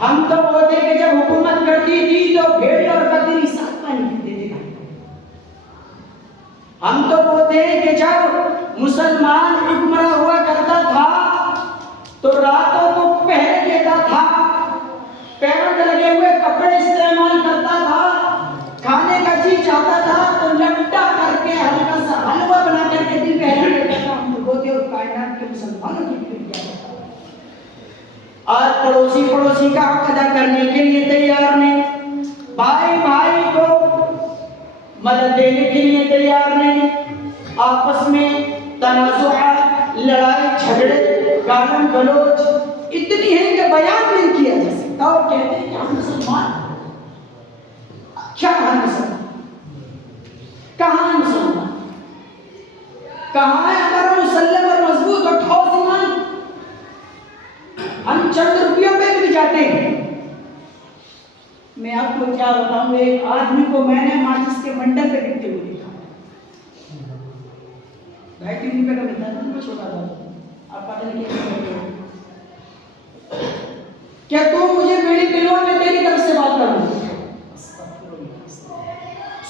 हम तो बोलते कि जब हुकूमत करती थी तो भेड़ और बकरी साथ पानी पीते थे। हम तो बोलते हैं कि जब मुसलमान हुक्मरान हुआ करता था तो रातों को पहरे देता था, पैरों में लगे हुए कपड़े इस्तेमाल करता था, खाने का चीज चाहता था तो लट्टा करके हल्का सा हलवा बना करके दिल पहले देता था। हम तो बोलते और कायनात के मुसलमानों की फिक्र क्या होता। आज पड़ोसी का हक अदा करने के लिए तैयार नहीं, भाई भाई को मदद देने के लिए तैयार नहीं, आपस में तनाज़ुआत, लड़ाई झगड़े, गालन गलौज इतनी है कि बयान नहीं किया जा सकता। और कहते हैं कि हम मुसलमान, क्या है मुसलमान? कहाँ है मुसलमान? कहाँ है हमारा मुसल्लम और मजबूत और ठोस ईमान? हम चंद रुपयों पे भी जाते हैं। मैं आपको क्या बताऊं, एक आदमी को मैंने माचिस के बंडल पे गिरते हुए देखा। 2.5-3 रुपए का मिलता था, मैं छोटा था, आप पता नहीं क्या तू मुझे बीड़ी पिलवा, मैं तेरी तरफ से बात करूं?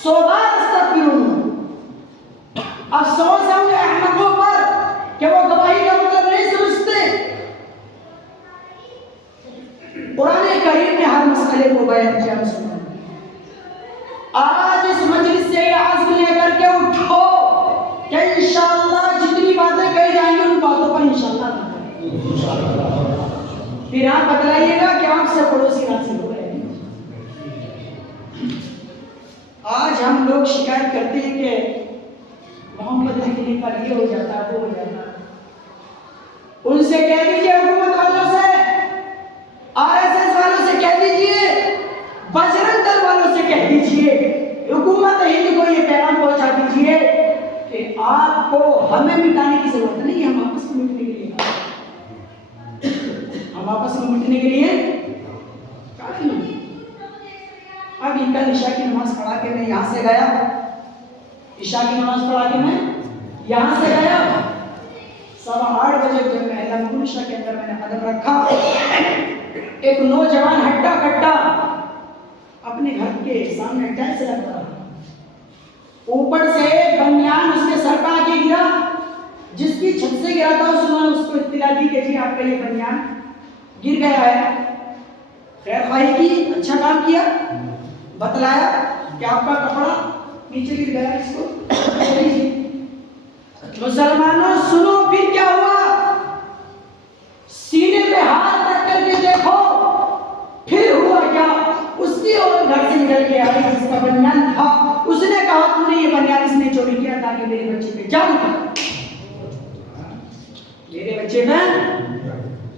100 बार अस्तगफिरुल्लाह। अफसोस है उन अहमकों पर कि वो गवाही का मतलब नहीं समझते। कुरान करीम ने हर मसले को बयान किया। आज इस मजलिस से आज़म लेकर के उठो कि इंशाअल्लाह जितनी बातें कही जाएंगी उन बातों पर इंशाअल्लाह फिर आप बतलाइएगा कि आपसे पड़ोसी हासिल हो रहे हैं। आज हम लोग शिकायत करते हैं कि मोहम्मद लिखने पर ये हो जाता है, वो हो जाता है। उनसे कह दीजिए, हुकूमत वालों से, आरएसएस वालों से कह दीजिए, बजरंग दल वालों से कह दीजिए, हुकूमत हिंद को ये पैगाम पहुंचा दीजिए कि आपको हमें मिटाने की जरूरत नहीं, हम आपस में मिटने के लिए, हम आपस में मिटने के लिए काफी नहीं। अब इनका ईशा की नमाज पढ़ा के मैं यहाँ से गया, ईशा की नमाज पढ़ा के मैं यहाँ से गया, 8:15 बजे जब मैं लंबुल ईशा के अंदर मैंने कदम रखा, एक नौजवान हट्टा कट्टा अपने घर के सामने टैक्स लग रहा, ऊपर से बनियान उसके सर पर आके गिरा, जिसकी छत से गिरा था उसने उसको इत्तला दी कि जी आपका ये बनियान गिर गया है। खैर खाई की, अच्छा काम किया, बतलाया कि आपका कपड़ा नीचे गिर गया, इसको मुसलमानों सुनो फिर क्या हुआ, सीने पे हाथ रख करके देखो फिर हुआ क्या। उसकी और घर से निकल के आई जिसका बनियान था, उसने कहा तूने ये बनियान इसने चोरी किया ताकि मेरे बच्चे पे जादू कर, मेरे बच्चे पे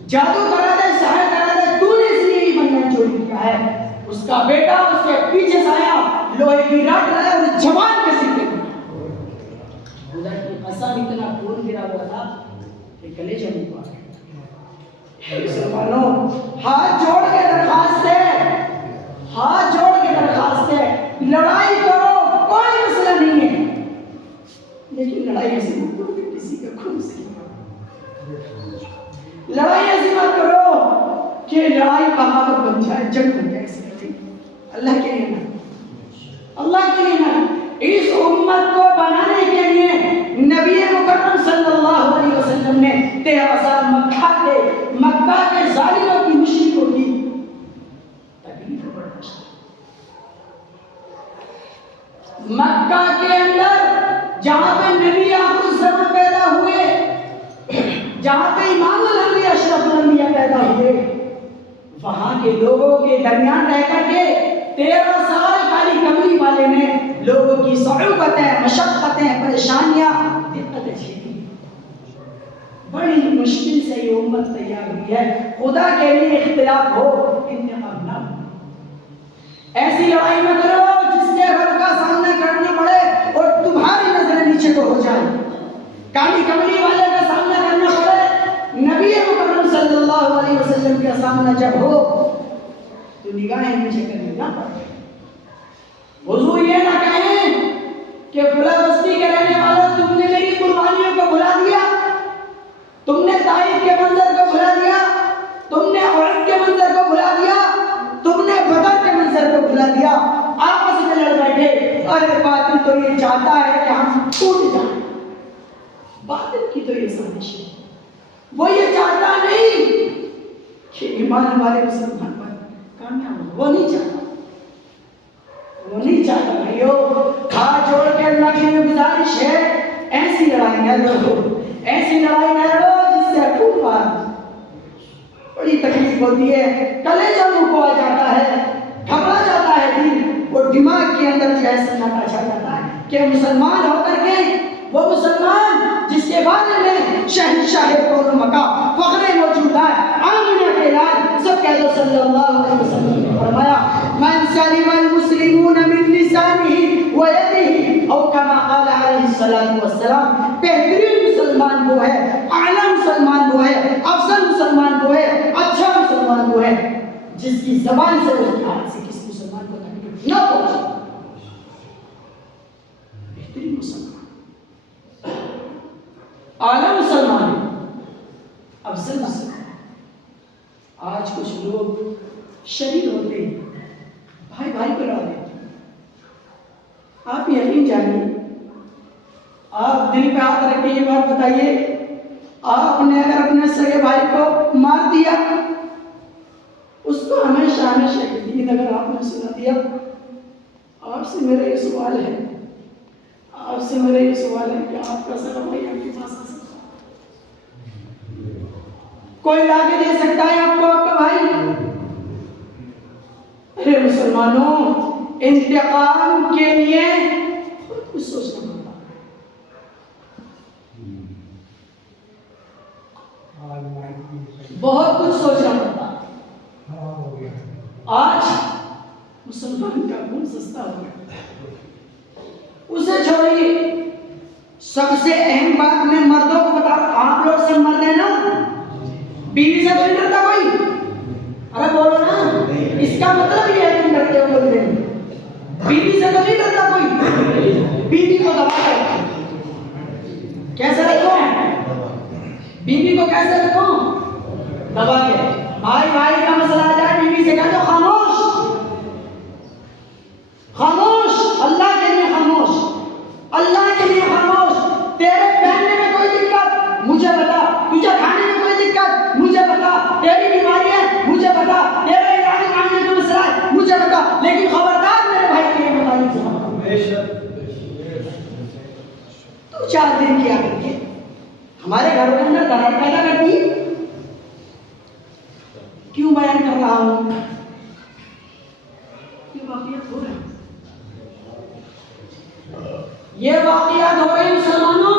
जादू करा दे, सहाय करा दे, तूने इसलिए ये बनियान चोरी किया है। उसका बेटा उसके पीछे से आया, लोहे की रॉड लाया और जवान के सिर पे उधर की कसम इतना खून गिरा हुआ था कि कलेजा नहीं पा रहा। मुसलमानों हाथ जोड़ के दरखास्त है, हाथ जोड़ के दरखास्त है, लड़ाई करो कोई मसला नहीं है, लेकिन लड़ाई ऐसी मत करो कि किसी का खून से, लड़ाई ऐसी मत करो कि लड़ाई बगावत बन जाए, जंग बन जाए। अल्लाह के लिए ना, अल्लाह के लिए ना, इस उम्मत को बनाने के लिए नबी मुकर्रम सल्लल्लाहु अलैहि वसल्लम ने 13 साल मक्का के जालिमों की, मुश्रिकों की तकलीफ बर्दाश्त, मक्का के अंदर जहां पे नबी आखिर ज़मान पैदा हुए, जहां पे इमामुल अंबिया अशरफुल अंबिया पैदा हुए, वहां के लोगों के दरमियान रह करके 13 साल काली कमली वाले ने लोगों की सऊबतें, मशक्कतें, परेशानियां, दिक्कतें झेली। बड़ी मुश्किल से ये उम्मत तैयार हुई है। खुदा के लिए इख्तिलाफ हो, इंतकाम ना हो। ऐसी लड़ाई में करो जिससे रब का सामना करना पड़े और तुम्हारी नजर नीचे को हो जाए। काली कमली वाले का सामना करना पड़े, नबी मुकर्रम सल्लल्लाहु अलैहि वसल्लम का सामना जब हो तो निगाहें नीचे करनी ना पड़े। हुजूर ये ना कहें कि फला बस्ती के रहने वालों तुमने मेरी कुर्बानियों को भुला दिया, तुमने ताइफ के मंजर को भुला दिया, तुमने उहद के मंजर को भुला दिया, तुमने बदर के मंजर को भुला दिया, आपस में लड़ बैठे। अरे बातिल तो ये चाहता है कि हम टूट जाएं, बातिल की तो ये साजिश है, वो ये चाहता नहीं कि ईमान वाले मुसलमान कामयाब हो, वो नहीं चाहता, वो नहीं चाहता। भाइयों हाथ जोड़ के अल्लाह की गुजारिश है, ऐसी लड़ाई न लड़ो, ऐसी लड़ाई न लड़ो जिससे खून मार, बड़ी तकलीफ होती है, कलेजा मुंह को आ जाता है, घबरा जाता है दिल और दिमाग के अंदर जो है सन्नाटा छा जाता है कि मुसलमान होकर के वो मुसलमान जिसके बारे में शहंशाह कौन मका फखरे मौजूद है, आमिना के लाल सब कह दो सल्लल्लाहु अलैहि वसल्लम ने फरमाया, मन सलिमल मुस्लिमून मिन लिसानिही व यदिही औ कमा क़ाल अलैहि सल्लल्लाहु वस्सलाम, बेहतरीन मुसलमान वो है, आला मुसलमान वो है, अफजल मुसलमान वो है, अच्छा मुसलमान वो है जिसकी ज़बान से उसके हाथ से किसी मुसलमान को तकलीफ न पहुंचे। बेहतरीन मुसलमान, आला मुसलमान, अफजल मुसलमान। आज कुछ लोग शहीद होते हैं, भाई भाई को लड़ा देते। आप यकीन जानिए, आप दिल पे हाथ रख के ये बात बताइए, आपने अगर अपने सगे भाई को मार दिया, उसको हमेशा हमेशा के दिन अगर आपने सुना दिया, आपसे मेरा ये सवाल है, आपसे मेरा ये सवाल है कि आपका सगा भाई आपके पास आ सकता है? कोई लाके दे सकता है आपको आपका भाई? अरे मुसलमानों, इंतकाम के लिए बहुत कुछ सोचना पड़ता है। बहुत कुछ सोचना पड़ता है। आज मुसलमान का खून सस्ता हो गया, उसे छोड़िए। सबसे अहम बात मैं मर्दों को बता, आप लोग सब मर्द हैं ना, बीवी से तो नहीं डरता कोई? अरे बोलो ना, इसका मतलब ये है तुम डरते हो बोल रहे हो। बीवी से तो नहीं डरता कोई? बीवी को दबा के कैसे रखो? बीवी को कैसे रखो? दबा के। भाई भाई का मसला आ जाए, बीवी से कह दो खामोश, खामोश, अल्लाह के लिए खामोश, अल्लाह के लिए खामोश। तेरे पहनने में कोई दिक्कत मुझे बता, तुझे खाने में कोई दिक्कत मुझे बता, तेरी बीमारी है मुझे बता, तेरे इलाज मांगने का मसला है मुझे बता, लेकिन खबरदार मेरे भाई के लिए बता। तो 4 दिन किया करके हमारे घरों के अंदर दरार पैदा करती है। क्यों बयान कर रहा हूं? ये वाकयात हो रहे हैं, ये वाकयात हो रहे हैं मुसलमानों।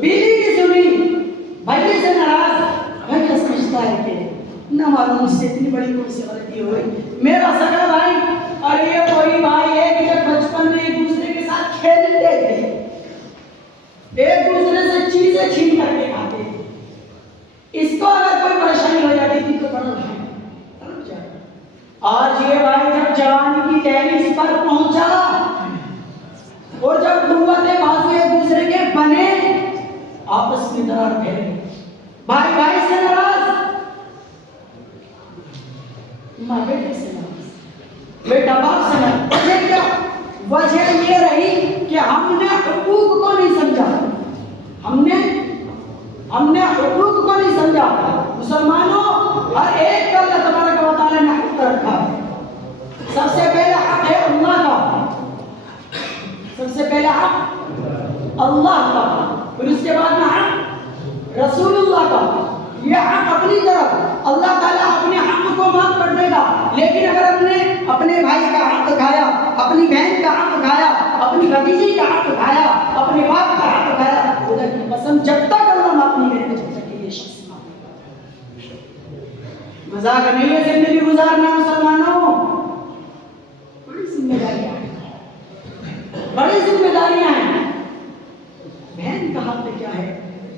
बीवी की सुनी, भाई से नाराज, भाई क्या समझता है कि ना मालूम मुझसे इतनी बड़ी कौन सी गलती हो गई। मेरा सगा भाई, और ये कोई भाई है कि जब बचपन में एक दूसरे के साथ खेलते थे, एक दूसरे से चीजें छीन करके खाते थे, इसको अगर कोई परेशानी हो जाती थी तो बड़ा भाई आज ये भाई जब जवानी की दहलीज पर पहुंचा और जब कुव्वते बाजू एक दूसरे के बने, आपस में दरार फैल गई, भाई भाई से नाराज, मां बेटे से नाराज, बेटा बाप से नाराज। वजह क्या? वजह ये रही कि हमने हुकूक को नहीं समझा, हमने हुकूक को नहीं समझा। मुसलमानों, हर एक का अल्लाह तबारक व तआला ने हक रखा है। सबसे पहला हक है अल्लाह का, सबसे पहला हक अल्लाह का, फिर उसके बाद में हक रसूलुल्लाह का। यह हक अपनी तरफ अल्लाह ताला अपने हक को माफ कर देगा, लेकिन अगर हमने अपने भाई का हक खाया, अपनी बहन का हक खाया, अपनी भतीजी का हक खाया, अपने बाप का हक खाया, खुदा की कसम जब तक अल्लाह माफ नहीं करेगा जब तक ये शख्स मजाक नहीं है जिंदगी गुजारना। मुसलमानों, बड़ी जिम्मेदारियां हैं, बड़ी जिम्मेदारियां हैं। बहन का हक क्या है?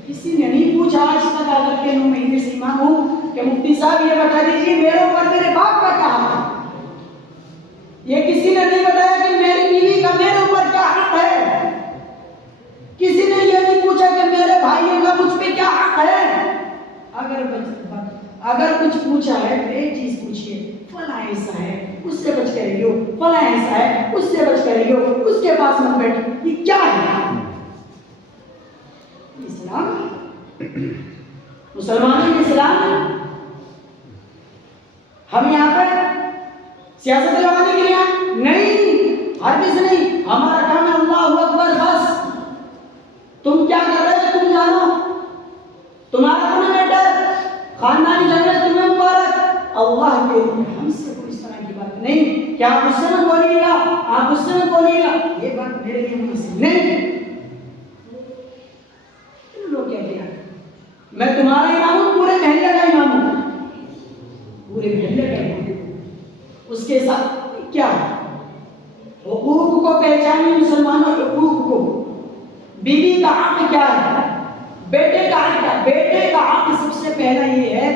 किसी ने नहीं पूछा आज तक, अगर के 9 महीने से इमाम हूं कि मुफ्ती साहब ये बता दीजिए मेरे ऊपर मेरे बाप का क्या हक है। ये किसी ने नहीं बताया कि मेरी बीवी का मेरे ऊपर क्या हक है। किसी ने ये नहीं पूछा कि मेरे भाइयों का मुझ पे क्या हक है। अगर कुछ पूछा है तो एक चीज पूछिए, फला ऐसा है उससे बच कर रहियो, फला ऐसा है उससे बच कर रहियो, उसके पास मत बैठो। ये क्या है इस्लाम? मुसलमानों के इस्लाम। हम यहाँ पर सियासत लगाने के लिए नहीं, हरगिज़ नहीं। हमारा काम है अल्लाहु अकबर बस। तुम क्या कर रहे हो तुम जानो, तुम्हारा अपना मैटर, खानदानी जन्नत तुम्हें मुबारक। अल्लाह के लिए हमसे कोई इस तरह की बात नहीं कि आप उससे मत बोलिएगा, आप उससे मत बोलिएगा, ये बात मेरे लिए मुनासिब नहीं। लोग कहते हैं मैं तुम्हारा इमाम हूं, पूरे महल्ले का इमाम हूं, पूरे महल्ले का इमाम। उसके साथ क्या हुकूक को पहचानिए मुसलमानों, हुकूक को। बीवी का हक क्या है, बेटे का हक क्या? बेटे का हक सबसे पहला ये है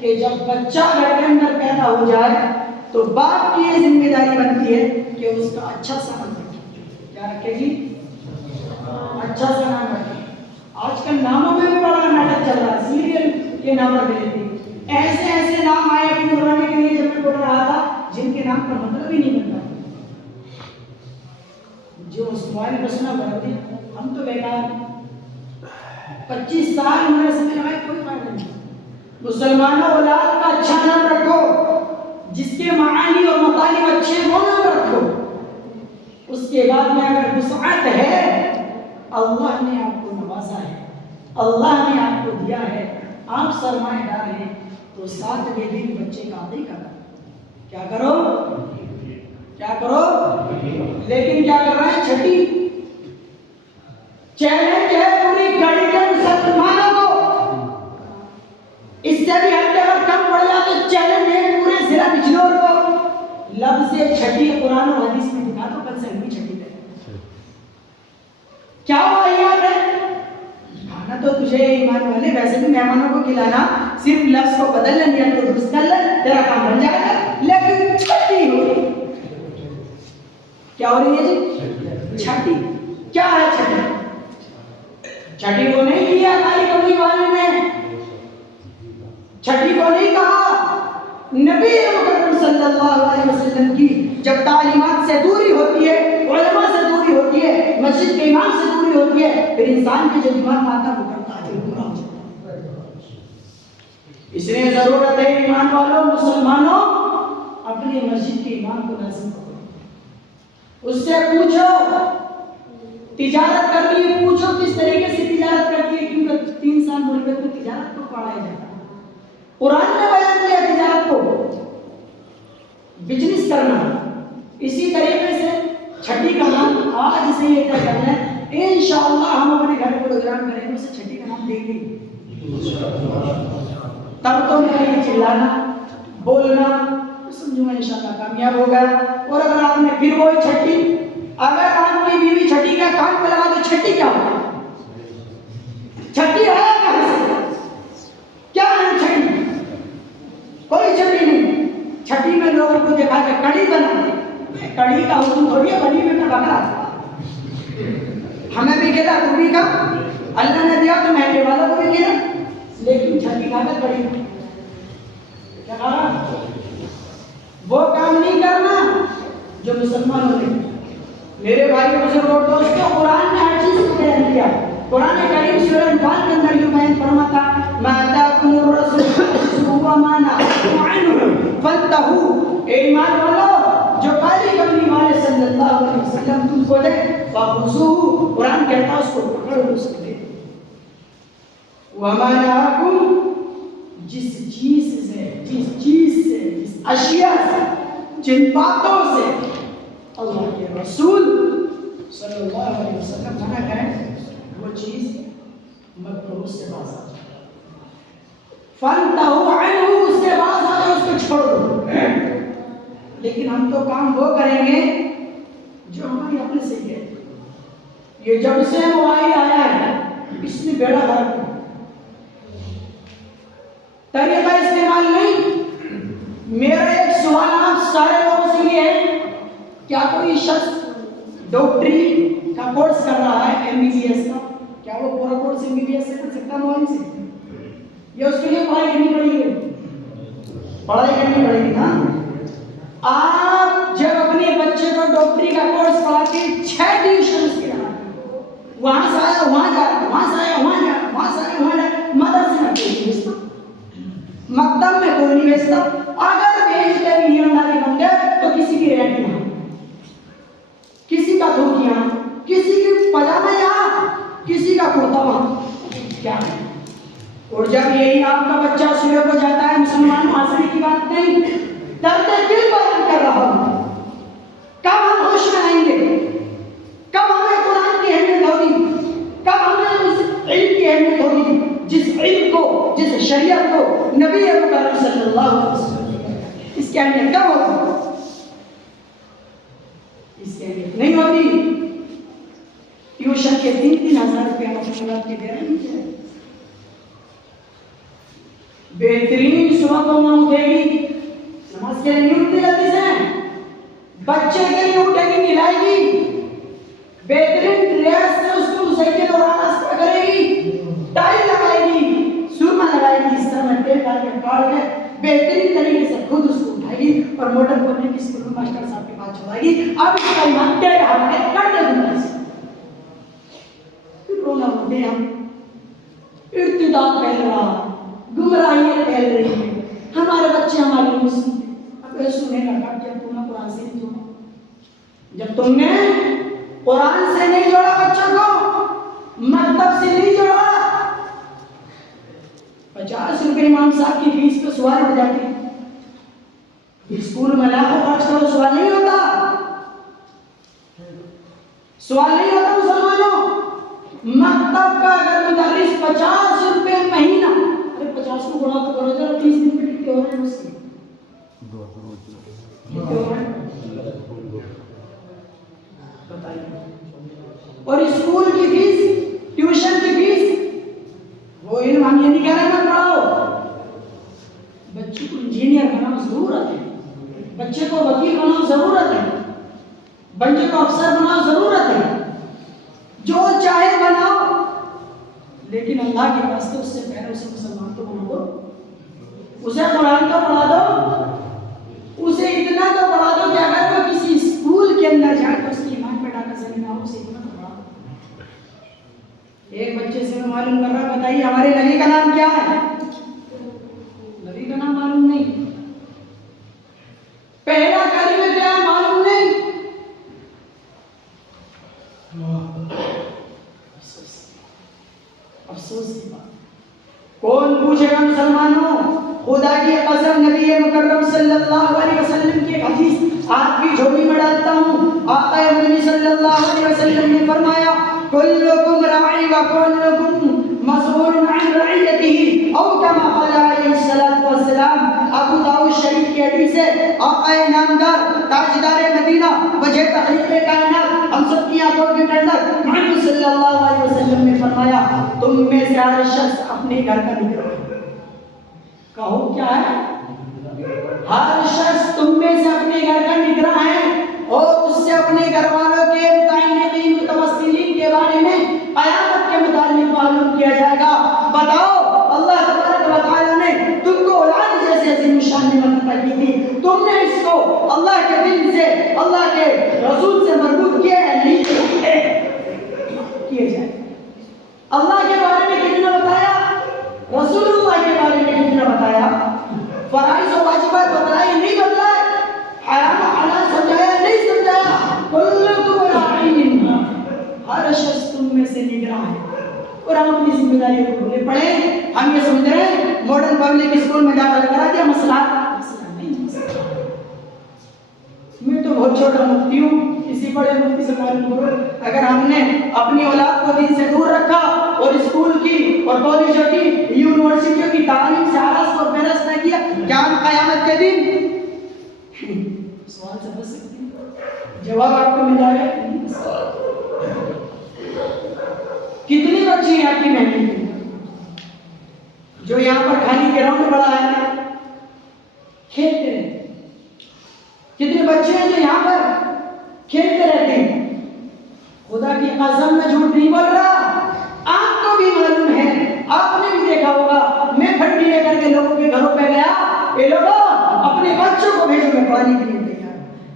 कि जब बच्चा घर के अंदर पैदा हो जाए तो बाप की ये जिम्मेदारी बनती है कि उसका अच्छा सा नाम रखे। क्या रखे जी? अच्छा सा नाम रखे। आजकल नामों में भी बड़ा नाटक चल रहा है, सीरियल के नाम रख देते हैं। ऐसे ऐसे नाम आए कि बुलाने के लिए जब मैं बोल रहा था जिनके नाम का मतलब ही नहीं बनता, जो मोबाइल बसना करते हम तो बेकार। 25 साल उम्र से लगाए कोई फायदा नहीं। मुसलमानों, औलाद का अच्छा नाम रखो, जिसके मानी और मुतालिब अच्छे वो नाम रखो। उसके बाद में अगर वुसअत है, अल्लाह ने आपको नवाजा है, अल्लाह ने आपको दिया है, आप सरमाएदार हैं, तो 7वें दिन बच्चे का अकीका करो। क्या करो? क्या करो, लेकिन क्या कर रहे हैं, छठी चैलेंज है पूरी गली के मुसलमानों को। इससे भी हट अगर कम पड़ जाए तो चैलेंज है पूरे जिला बिजनौर को, लफ्ज़ छठी कुरान और हदीस में दिखा दो, कल से अगली छठी है। क्या हुआ याद है, खाना तो तुझे ईमान वाले, वैसे भी मेहमानों को खिलाना, सिर्फ लफ्ज़ को बदल ले, नियत को दुरुस्त कर ले, तेरा काम बन जाएगा। लेकिन छठी हो रही, क्या हो रही है जी, छठी। क्या है छठी? छठी को नहीं किया खाली कमली वाले ने, छठी को नहीं कहा, नबी मुकर्रम सल्लल्लाहु अलैहि वसल्लम की जब तालीमात से दूरी होती है, उलमा से दूरी होती है, मस्जिद के इमाम से दूरी होती है, फिर इंसान की जो दिमाग आता वो करता है, पूरा हो जाता है। इसलिए जरूरत है ईमान वालों, मुसलमानों, अपने मस्जिद के इमाम को लाज़िम करो, उससे पूछो तिजारत करनी है, पूछो किस तरीके से तिजारत करती है, क्योंकि 3 साल मुल्क में तिजारत को पढ़ाया जाता है। कुरान ने बयान किया तिजारत को, बिजनेस करना। इसी तरीके से छठी का नाम आज से ये तय करना है, इंशाअल्लाह हम अपने घर को प्रोग्राम करेंगे, उसे छठी का नाम देंगे। तब तो मेरा ये चिल्लाना बोलना समझूंगा इंशाअल्लाह कामयाब होगा। और अगर आपने फिर वही छठी, अगर आपकी बीवी छठी का कान पे लगा तो छठी क्या होगा, छठी है कहां से, क्या है छठी? कोई छठी नहीं। छठी में लोगों को देखा कि कड़ी बनाते, कड़ी का हुक्म थोड़ी है, बनी में बकरा हमें भी कहता पूरी का अल्लाह ने दिया तो महंगे वालों को भी किया, लेकिन छठी खाकर कड़ी क्या कहा, वो काम नहीं करना जो मुसलमानों ने। मेरे भाई बुजुर्गों दोस्तों, कुरान ने हर चीज को बयान किया। कुरान करीम सूरह अनफाल के अंदर यूं बयान फरमाता, माताकुमुर रसूल व माना फंतहु, ए ईमान वालों, जो काली कमली वाले सल्लल्लाहु अलैहि वसल्लम तुमको दे फखुजुहु, कुरान कहता उसको पकड़ो, उसको दे। व मानाकुम, जिस चीज से, जिस अशिया से, जिन बातों से अल्लाह के रसूल सल्लल्लाहु अलैहि वसल्लम मना करें, वो चीज मत करो, उससे बाज आ जाओ। फंतहु अन्हु, उससे बाज आ जाओ, उसको छोड़ दो। लेकिन हम तो काम वो करेंगे जो हमारी अपने से है। ये जब से मोबाइल आया है, इसने बेड़ा गर्क किया, तरीका इस्तेमाल नहीं। मेरा एक सवाल आप सारे लोगों से ये है, क्या कोई शख्स डॉक्टरी का कोर्स कर रहा है एमबीबीएस का, क्या वो पूरा कोर्स एमबीबीएस से कर सकता है मोबाइल से? या उसके लिए पढ़ाई करनी पड़ेगी? पढ़ाई करनी पड़ेगी ना। आप जब अपने बच्चे को डॉक्टरी का कोर्स पढ़ाते 6 ट्यूशन उसके वहां से आया वहां जा, वहां से आया वहां जा, वहां से आया वहां जा, मदरसे में कोई नहीं भेजता, मकतब में कोई नहीं भेजता। अगर भेजते भी ईमानदारी बंदे तो किसी की रेंट यहाँ, किसी का धोती यहाँ, किसी की पजामा यहाँ, किसी का कुर्ता वहां, क्या है? और जब यही आपका बच्चा सुबह को जाता है, मुसलमान हंसने की बात नहीं, दर्द दिल बयान कर रहा हूं, कब हम होश में आएंगे, कब हमें कुरान की अहमियत होगी, कब हमें उस इल्म की अहमियत होगी जिस इल्म को, जिस शरीयत को नबी मुकर्रम सल्लल्लाहु अलैहि वसल्लम, इसकी अहमियत कब होगी? इसकी अहमियत नहीं होती। ट्यूशन के 3-3 हजार रुपया की दे रहे हैं, बेहतरीन सुबह को मां उठेगी, नमाज के लिए उठती जल्दी से, बच्चे के लिए उठेगी, मिलाएगी, बेहतरीन ड्रेस से उसको मुसक्किल और आरास्ता करेगी, टाई लगाएगी, सुरमा लगाएगी, सर में तेल डाल के काट के बेहतरीन तरीके से खुद उसको उठाएगी और मॉडल बनने की स्कूल में मास्टर साहब के पास छोड़ाएगी। अब इसका ईमान तेरे हाथ में कर दे दूंगा। फिर रोना उठे हम, इर्तिदाद फैल रहा, गुमराहियां फैल रही है, हमारे बच्चे हमारे मुंह सुनते। अब सुनेगा कब? जब तुमने कुरान से नहीं जोड़ा, जब तुमने कुरान से नहीं जोड़ा बच्चों को, मकतब से नहीं जोड़ा। 50 रुपए इमाम साहब की फीस पे सवाल हो जाती है, स्कूल में लाखों खर्च करो, सवाल नहीं होता। सवाल नहीं होता मुसलमानों, मकतब का अगर मुदर्रिस 50 रुपए महीना, अरे 50 को गुणा तो करो जरा, 30 दिन में कितने हो रहे हैं उसके? बताइए। और स्कूल की फीस, ट्यूशन की फीस, वो इल्म हम ये नहीं कह रहे मत पढ़ाओ, बच्चे को इंजीनियर बनाओ जरूरत है, बच्चे को वकील बनाओ जरूरत है, बच्चे को अफसर बनाओ जरूरत है, जो चाहे बनाओ, लेकिन अल्लाह के वास्ते उससे पहले उसे मुसलमान तो बना दो, उसे कुरान तो पढ़ा दो, उसे इतना तो पढ़ा दो कि अगर वो किसी स्कूल के अंदर जाए तो उसकी ईमान पे डाका सही ना हो, उसे इतना तो पढ़ा दो। एक बच्चे से मैं मालूम कर रहा, बताइए हमारे नबी का नाम क्या है? नबी का नाम मालूम नहीं, पहला कलीमा क्या है मालूम नहीं। अफसोस की बात, कौन पूछेगा मुसलमानों? खुदा की कसम, नबी मुकर्रम सल्लल्लाहु अलैहि वसल्लम की हदीस आपकी झोली में डालता हूँ। आका नबी सल्लल्लाहु अलैहि वसल्लम ने फरमाया, कुल्लुकुम राई व कुल्लुकुम मसऊलुन अन रइयतिही, औ कमा क़ाल अलैहि सल्लल्लाहु अलैहि वसल्लम। अबू दाऊद शरीफ की हदीस है, आका नामदार ताजदार मदीना वजह तखलीक़ कायनात हम सब की आंखों के ठंडक मोहम्मद सल्लल्लाहु अलैहि वसल्लम ने फरमाया, तुम में से हर शख्स अपने घर का निगरान, कहो क्या है? हर शख्स तुम में से अपने घर का निगरान है और उससे अपने घर वालों के मुतअल्लिक़ीन मुतवस्सिलीन के बारे में क़यामत के मुतालिक मालूम किया जाएगा। बताओ, अल्लाह तबारक व तआला ने तुमको औलाद जैसे अजीम शान नेमत अता की थी, तुमने इसको अल्लाह के दिन से, अल्लाह के रसूल से मरबूत किया है, नहीं किए जाए। अल्लाह के बारे में कितना बताया, रसूलुल्लाह के बारे में कितना बताया, फराइज़ और वाजिबात बतलाए नहीं बतलाए, हराम हलाल समझाया नहीं समझाया। कुल्लुकुम राईन, हर शख्स तुम में से निगरान है और हम अपनी जिम्मेदारियों को भूले पड़े। हम ये समझ रहे हैं मॉडर्न पब्लिक स्कूल में दाखिला करा दिया, मसला नहीं। मैं तो बहुत छोटा मुफ्ती हूँ, किसी बड़े मुफ्ती से मालूम करो, अगर हमने अपनी औलाद को दीन से दूर रखा और स्कूल की और कॉलेजों की यूनिवर्सिटियों की तालीम से आरास और बेरस न किया, क्या हम क़यामत के दिन सवाल से बच सकते हैं? जवाब आपको मिल जाएगा। कितनी बच्ची है आपकी महफिल में जो यहाँ पर खाली ग्राउंड बड़ा है खेलते हैं? कितने बच्चे हैं जो यहाँ पर खेलते रहते हैं? खुदा की कसम में झूठ नहीं बोल रहा, आपको भी मालूम है, आपने भी देखा होगा। मैं फट्टी लेकर के लोगों के घरों पे गया, ये लोग अपने बच्चों को भेजो में पानी के लिए तैयार,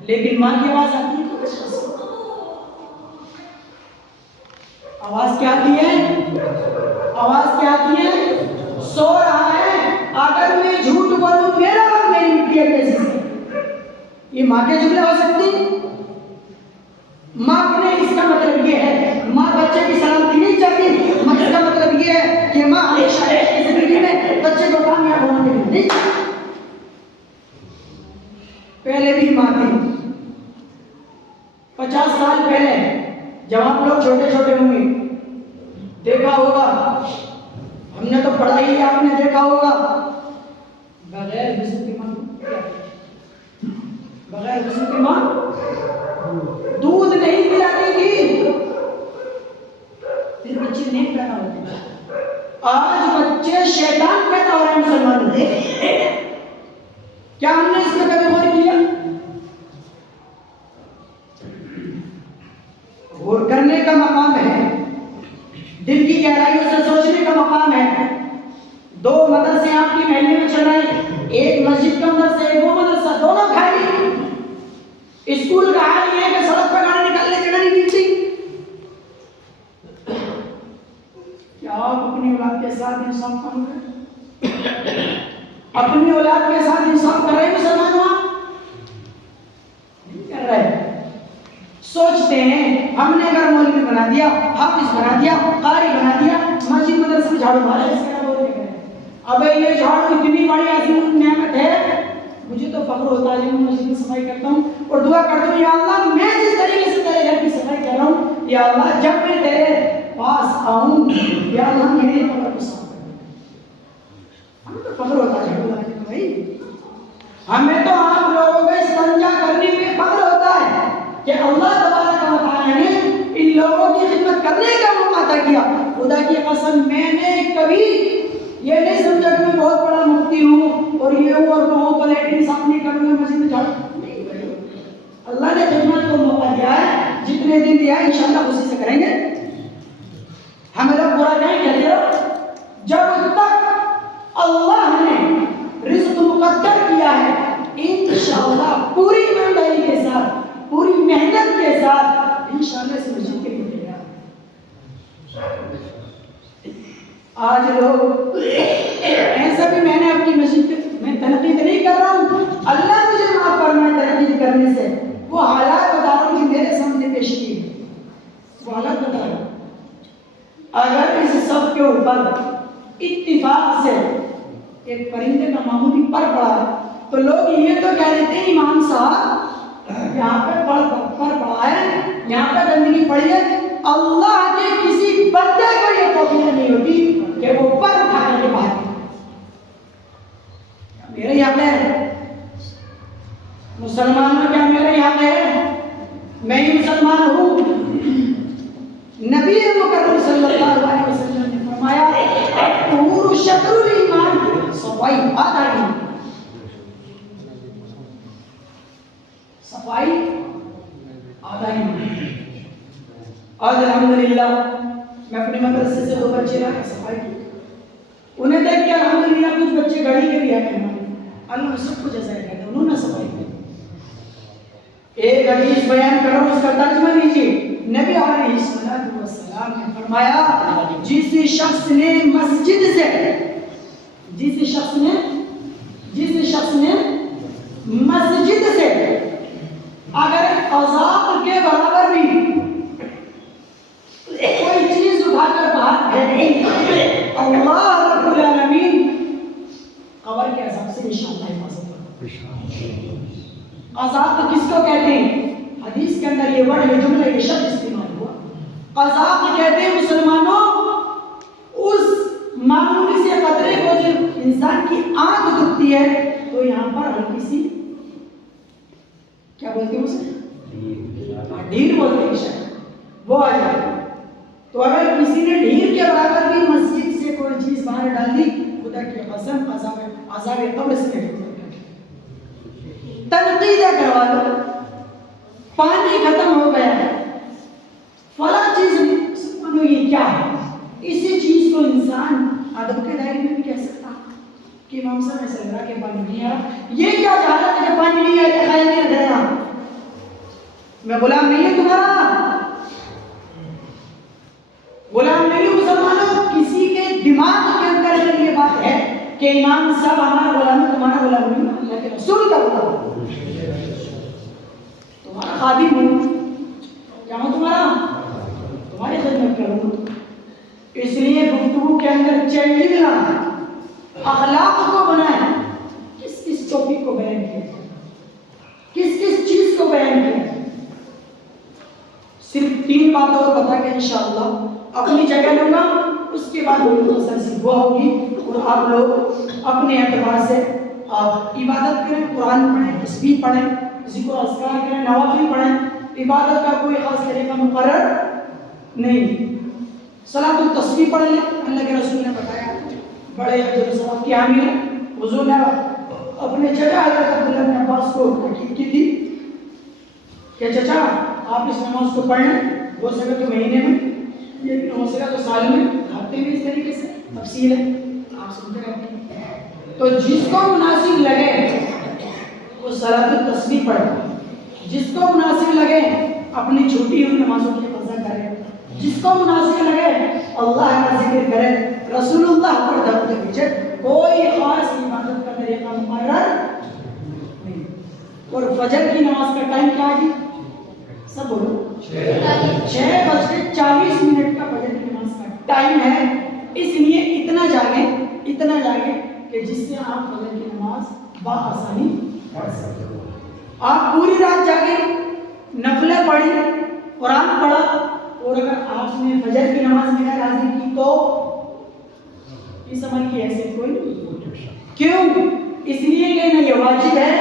लेकिन माँ की आवाज आती है, आवाज क्या आती है? आवाज क्या आती है? सो रहा है। अगर मैं झूठ बोलूं मेरा और मेरी मिट्टी कैसी, ये माँ के जुमले हो सकती? माँ अपने, इसका मतलब ये है माँ बच्चे की सलामती नहीं चाहती, मतलब का मतलब ये है कि माँ हमेशा जिंदगी में बच्चे को कामयाब होने के लिए नहीं चाहती। पहले भी माँ थी, 50 साल पहले जब आप लोग छोटे छोटे होंगे, देखा होगा, हमने तो पढ़ा ही, आपने देखा होगा, बगैर वज़ू की माँ, बगैर वज़ू की माँ दूध नहीं पिलाती थी, फिर बच्चे नहीं पैदा होते। आज बच्चे शैतान पैदा हो रहे हैं मुसलमानों में। क्या हमने इसमें कभी गौर किया? गौर करने का मकाम है, दिल की गहराइयों से सोचने का मकाम है। 2 मदरसे आपकी महल्ले में चल रहे हैं, एक मस्जिद का मदरसा, एक वो मदरसा, दोनों खाली। स्कूल का हाल ये है कि सड़क पर गाड़ी निकालने जगह नहीं मिलती। क्या आप अपनी औलाद के साथ इंसाफ करोगे? अपनी औलाद के साथ इंसाफ कर रहे हैं मुसलमानों? नहीं कर रहे। सोचते हैं हमने अगर मौलवी बना दिया, हाफिज बना दिया, कारी बना दिया, मस्जिद मदरसे में झाड़ू मारा, इसका बोल के अबे ये झाड़ू इतनी बड़ी अजीम नेमत है, मुझे तो फख्र होता है जब मैं मस्जिद में सफाई करता हूँ और दुआ करता हूँ, या अल्लाह मैं जिस तरीके से तेरे घर की सफाई कर रहा हूँ या अल्लाह जब मैं तेरे पास आऊं या अल्लाह मेरे कब्र को साफ कर दे। हमें तो फख्र होता है भाई, हमें तो आप लोगों के इस्तिंजा करने में फख्र होता है कि अल्लाह तबारक व तआला ने इन लोगों की खिदमत करने का मौका अता किया। खुदा की कसम मैंने कभी ये नहीं समझा कि मैं बहुत बड़ा मुफ्ती हूँ और ये हूँ और वो हूँ तो लेकिन साफ नहीं करूँगा, मस्जिद में झाड़ू नहीं भाई। अल्लाह ने खिदमत को मौका दिया है, जितने दिन दिया है इंशाअल्लाह उसी से करेंगे। हमें लोग बुरा नहीं कहते हो, जब तक अल्लाह ने रिज़्क़ मुक़द्दर किया है इंशाअल्लाह पूरी ईमानदारी के साथ, पूरी मेहनत के साथ इंशाअल्लाह इस मस्जिद के लिए आज लोग ऐसा भी मैंने अपनी मस्जिद में तनकीद नहीं कर रहा हूँ, अल्लाह मुझे माफ फरमाए तनकीद करने से। वो हालात बता रहा हूँ जो मेरे सामने पेश किए, वो हालात बता रहा हूँ। अगर इस सब के ऊपर इत्तिफाक से एक परिंदे का मामूली पर पड़ा तो लोग ये तो कह देते हैं इमाम साहब यहाँ पे पर पड़ा है, यहाँ पे गंदगी पड़ी है। अल्लाह के किसी बंदे को ये तौफीक नहीं होती कि वो पर उठा करके बाहर मेरे यहाँ पे मुसलमानों क्या मेरे यहाँ पे मैं ही मुसलमान हूँ। नबी मुकर्रम सल्लल्लाहु अलैहि वसल्लम ने फरमाया तहूरु शत्रुल ईमान, सफाई आधा ईमान, सफाई आधा ईमान। आज अल्हम्दुलिल्लाह मैं अपने मदरसे से 2 बच्चे लाए सफाई की, उन्हें देख के अल्हम्दुलिल्लाह कुछ बच्चे गाड़ी के लिए आए, अल्लाह ने सब कुछ ऐसा किया, उन्होंने सफाई की। एक हदीस बयान कर रहा हूँ, उसका तर्जुमा लीजिए। नबी अलैहिस्सलातु वस्सलाम ने फरमाया जिस शख्स ने मस्जिद से अगर अज़ाब के बराबर भी कोई चीज उठाकर बाहर फेंके अल्लाह रब्बुल आलमीन कब्र के अज़ाब से इंशाअल्लाह हिफाजत करेगा। अज़ाब किसको कहते हैं? हदीस के अंदर ये वर्ड ये जुमला ये शब्द इस्तेमाल हुआ। अज़ाब कहते हैं मुसलमानों उस मामूली से कतरे को जब इंसान की आंख दुखती है तो यहाँ पर हल्की सी क्या बोलते हैं उसे ढील बोलते हैं शायद, वो आ जाए। तो अगर किसी ने ढील के बराबर भी मस्जिद से कोई चीज बाहर डाल दी, खुदा की कसम अज़ाब कब्र से तनकीदा करवा लो, पानी खत्म हो गया है, फला चीज मानो ये क्या है, इसी चीज को इंसान अदब के दायरे में भी कह सकता कि इमाम साहब ऐसा लग रहा कि पानी नहीं आ रहा, ये क्या चाह रहा है कि पानी नहीं आया, खाया नहीं रहा, मैं गुलाम नहीं हूं तुम्हारा, गुलाम नहीं हूं। मुसलमानों किसी के दिमाग के अंदर अगर ये बात है कि इमाम साहब हमारा गुलाम है, तुम्हारा गुलाम नहीं, अल्लाह के रसूल का गुलाम, तुम्हारा खादिम हूं, क्या हूं तुम्हारी खिदमत करूंगा। इसलिए गुफ्तगू के अंदर चेंजिंग लाना, अखलाक को बनाए। किस किस टॉपिक को बयान किया, किस किस चीज को बयान किया, सिर्फ 3 बातों को बता के इंशाअल्लाह अपनी जगह लूंगा, उसके बाद मुख्तसर सी दुआ होगी और आप लोग अपने एतबार से आप इबादत करें, कुरान पढ़ें, तस्बीह पढ़ें, जिक्र अस्कार करें, नवाफिल पढ़ें। इबादत का कोई खास तरीका मुकर्रर नहीं, सलातुल तस्बीह पढ़ लें, अल्लाह के रसूल ने बताया, बड़े अफजल सवाब की हामिल है। हुजूर ने अपने चचा हज़रत अब्दुल्लाह इब्न अब्बास को ताकीद की थी कि चचा आप इस नमाज को पढ़ लें, हो सके तो महीने में, लेकिन हो सके तो साल में, हफ्ते में, इस तरीके से तफसील है, आप सुनते रहते हैं। तो जिसको मुनासिब लगे वो सलातुल तस्बीह पढ़े, जिसको मुनासिब लगे अपनी छूटी हुई नमाजों की कज़ा करे, जिसको मुनासिब लगे अल्लाह का जिक्र करे, रसूलुल्लाह पर दरूद भेजे, कोई खास इबादत का तरीका मुकर्रर नहीं। और फजर की नमाज का टाइम क्या है? सब बोलो 6:40 का फजर की नमाज का टाइम है। इसलिए इतना जागे कि जिससे आप फजर की नमाज बाआसानी पढ़ सकें। आप पूरी रात जागे, नफले पढ़ी, कुरान पढ़ा, और अगर आपने फजर की नमाज में गैर हाजिरी की तो इस अमल की हैसियत कोई नहीं। क्यों? इसलिए कि ना ये वाजिब है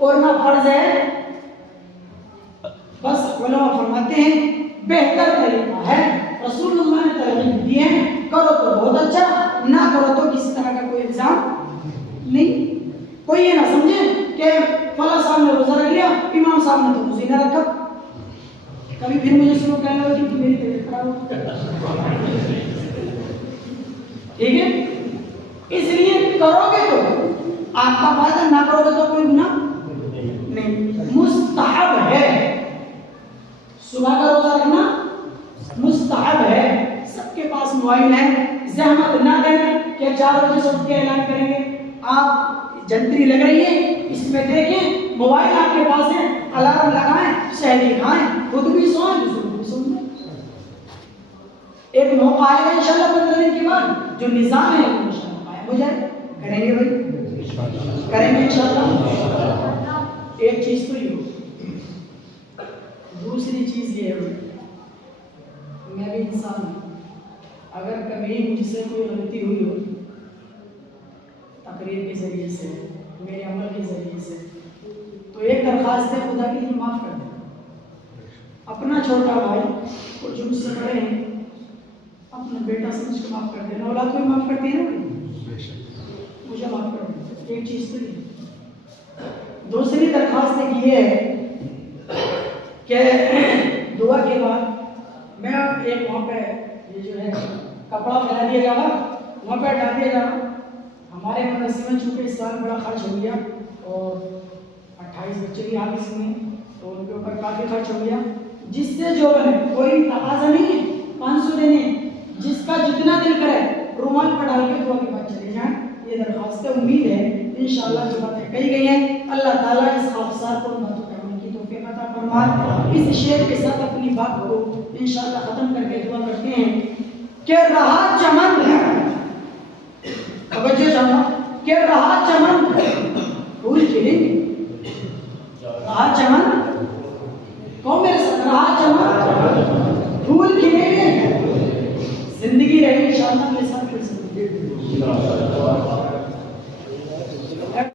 और ना फर्ज है। बस उलमा फरमाते हैं बेहतर तरीका है, रसूलुल्लाह ने तरगीब दी है, करो तो बहुत अच्छा, ना करो तो किसी तरह का कोई इल्जाम नहीं। कोई ये ना समझे कि फला साहब ने रोजा रख लिया, इमाम साहब ने तो रोजा ना रखा। कभी फिर मुझे शुरू कहना होगी कि मेरी तबीयत खराब हो, ठीक है? इसलिए करोगे तो आपका फायदा, ना करोगे तो कोई गुनाह नहीं। मुस्तहब है, सुबह का रोजा रखना मुस्तहब है। सबके पास मोबाइल है, जहमत ना करें कि 4 बजे से उठ के ऐलान करेंगे। आप जंतरी लग रही है, इसमें देखें, मोबाइल आपके पास है, अलार्म लगाएं, शहरी खाएं, खुद भी सोएं, दूसरों को भी सोएं। एक मौका आएगा इंशाल्लाह 15 दिन के बाद, जो निजाम है वो इंशाल्लाह कायम हो जाए। करेंगे भाई, करेंगे इंशाल्लाह। एक चीज तो ये, दूसरी चीज ये है, मैं भी इंसान हूं, अगर कभी मुझसे कोई गलती हुई हो तकरीर के जरिए से, मेरे अमल के जरिए से, तो एक दरख्वास्त है, खुदा के लिए माफ़ कर देना। अपना छोटा भाई और जो मुझसे बड़े हैं, अपना बेटा समझ के माफ़ कर देना। औलाद को भी माफ़ करती है ना, मुझे माफ़ कर देना। एक चीज़ तो ये। दूसरी दरख्वास्त एक ये है कि दुआ के बाद मैं एक वहाँ पे ये जो है कपड़ा फैला दिया जाएगा, वहाँ पे डाल दिया जाएगा। हमारे मदरसे में चूँकि इस साल बड़ा खर्च हो गया और 28 बच्चे भी हाफिज में, तो उनके ऊपर काफ़ी खर्च हो गया, जिससे जो है कोई तकाजा नहीं है 500 देने, जिसका जितना दिल करे रुमाल पर डाल के दुआ के बाद चले जाएं। ये दरख्वास्त है। उम्मीद है इंशाअल्लाह जो बातें कही गई हैं, अल्लाह ताला इस हादसा को बातों करने की तौफीक अता फरमाए। इस शेर के साथ अपनी बात को इंशाअल्लाह ख़त्म करके दुआ करते हैं कि रहा चमन, तवज्जो जाना, कि रहा चमन फूल खिलेंगे, रहा चमन